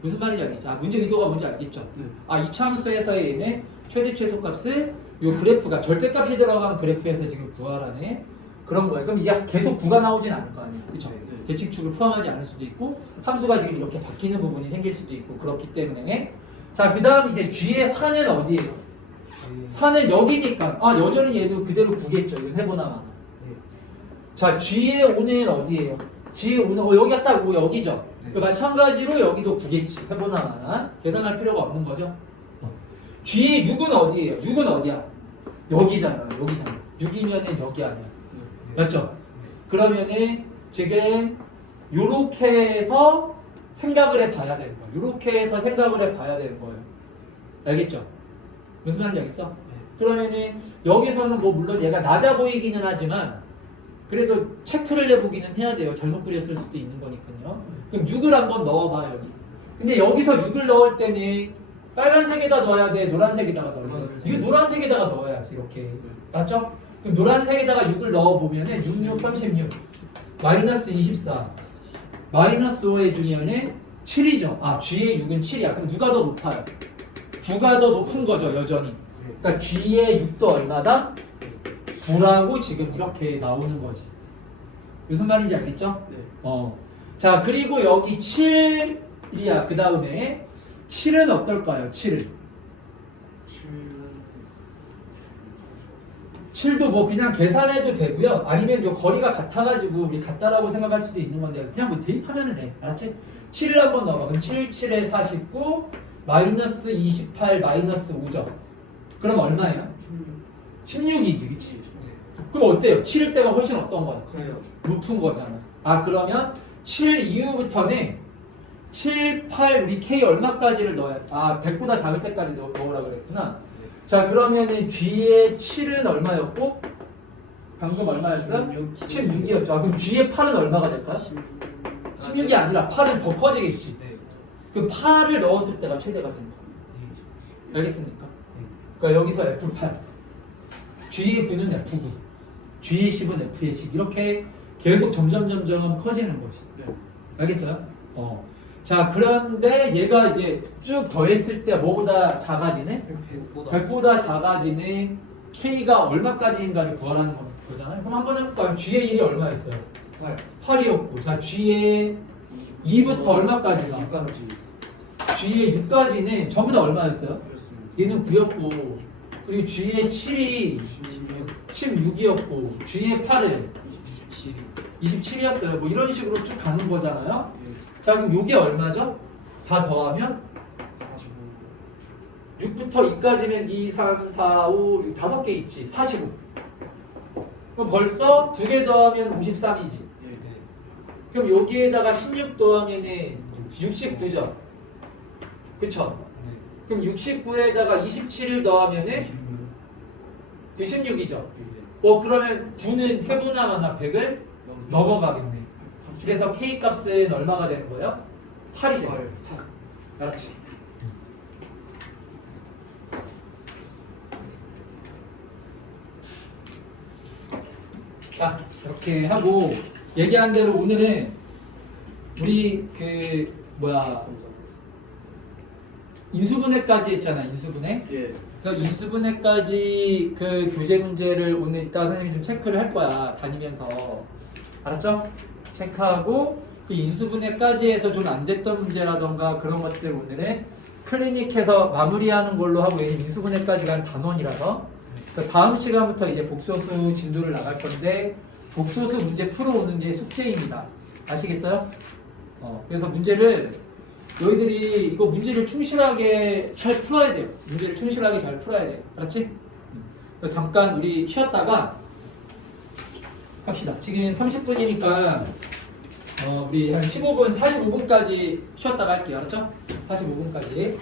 무슨 말인지 알겠죠? 아, 문제 의도가 뭔지 알겠죠? 아, 이차함수에서의 얘네 최대 최소값을 요 그래프가 절대값이 들어간 그래프에서 지금 구하라네. 그런 거예요. 그럼 이게 계속 9가 나오진 않을 거 아니에요. 그쵸? 대칭축을 포함하지 않을 수도 있고 함수가 지금 이렇게 바뀌는 부분이 생길 수도 있고 그렇기 때문에 자, 그 다음 이제 G의 4는 어디예요? 4는 여기니까 아, 여전히 얘도 그대로 9겠죠. 이거 해보나 마나. 자, G의 5는 어디예요? G의 5는 여기가 딱 5 여기죠. 마찬가지로 여기도 9겠지. 해보나 마나. 계산할 필요가 없는 거죠. G의 6은 어디예요? 6은 어디야? 여기잖아. 여기잖아. 6이면은 여기 아니야. 맞죠? 그러면은 지금 요렇게 해서 생각을 해봐야 되는 거예요. 요렇게 해서 생각을 해봐야 되는 거예요. 알겠죠? 무슨 말인지 알겠어? 그러면은 여기서는 뭐 물론 얘가 낮아 보이기는 하지만 그래도 체크를 해보기는 해야 돼요. 잘못 그렸을 수도 있는 거니까요. 그럼 6을 한번 넣어봐 여기. 근데 여기서 6을 넣을 때는 빨간색에다 넣어야 돼? 노란색에다가 넣어야 돼? 이거 노란색에다가 넣어야지 이렇게. 맞죠? 그럼 노란색에다가 6을 넣어보면은 6, 6, 36 마이너스 24 마이너스 5 해주면은 7이죠. 아, G의 6은 7이야. 그럼 누가 더 높아요? 9가 더 높은 거죠, 여전히. 그러니까 G의 6도 얼마다? 9라고 지금 이렇게 나오는 거지. 무슨 말인지 알겠죠? 자, 그리고 여기 7이야. 그 다음에 7은 어떨까요? 7은 7도 뭐 그냥 계산해도 되고요. 아니면 요 거리가 같아가지고 우리 같다라고 생각할 수도 있는 건데 그냥 뭐 대입하면 돼. 알았지? 7을 한번 넣어봐. 그럼 7, 7에 49 마이너스 28 마이너스 5죠. 그럼 얼마예요? 16이지, 그치? 그럼 어때요? 7일 때가 훨씬 어떤 거야? 높은 거잖아. 아, 그러면 7 이후부터는 7, 8, 우리 K 얼마까지를 넣어야, 아, 100보다 작을 때까지 넣으라고 그랬구나. 자, 그러면은 G의 7은 얼마였고? 방금 얼마였어? 16이었죠. 아, 그럼 G의 8은 얼마가 될까? 16이 아니라 8은 더 커지겠지. 그 8을 넣었을 때가 최대가 되는 거야. 알겠습니까? 그러니까 여기서 F8, G의 9는 F9, G의 10은 F의 10 이렇게 계속 점점 커지는 거지. 알겠어요? 자, 그런데 얘가 이제 쭉 더했을 때 뭐보다 작아지네? 100보다 작아지는 K가 얼마까지인가를 구하라는 거잖아요. 그럼 한번 해볼까요? G의 1이 얼마였어요? 8이었고, 자, G의 2부터 얼마까지가? G의 6까지는 전부 다 얼마였어요? 얘는 9였고, 그리고 G의 7이 16이었고, G의 8은 27이었어요. 뭐 이런 식으로 쭉 가는 거잖아요. 자, 그럼 요게 얼마죠? 다 더하면 6부터 2까지면 2, 3, 4, 5, 6, 5개 있지. 45. 그럼 벌써 2개 더하면 53이지. 그럼 여기에다가 16 더하면은 69죠. 그쵸? 그럼 69에다가 27을 더하면은 96이죠. 그러면 9는 해보나 마나 100을 넘어가겠네. 그래서 K 값은 얼마가 되는 거예요? 8이 되는 거예요. 8. 알았지? 자, 이렇게 하고 얘기한 대로 오늘은 우리 인수분해까지 했잖아. 인수분해. 그래서 인수분해까지 그 교재 문제를 오늘 이따 선생님이 좀 체크를 할 거야. 다니면서. 알았죠? 체크하고 그 인수분해까지 해서 좀 안 됐던 문제라던가 그런 것들 오늘은 클리닉해서 마무리하는 걸로 하고, 왜냐면 인수분해까지가 한 단원이라서. 그러니까 다음 시간부터 이제 복소수 진도를 나갈 건데 복소수 문제 풀어오는 게 숙제입니다. 아시겠어요? 그래서 문제를 너희들이 이거 문제를 충실하게 잘 풀어야 돼요. 문제를 충실하게 잘 풀어야 돼요. 알았지? 잠깐 우리 쉬었다가 합시다. 지금 30분이니까 우리 한 15분, 45분까지 쉬었다가 할게요. 알았죠? 45분까지.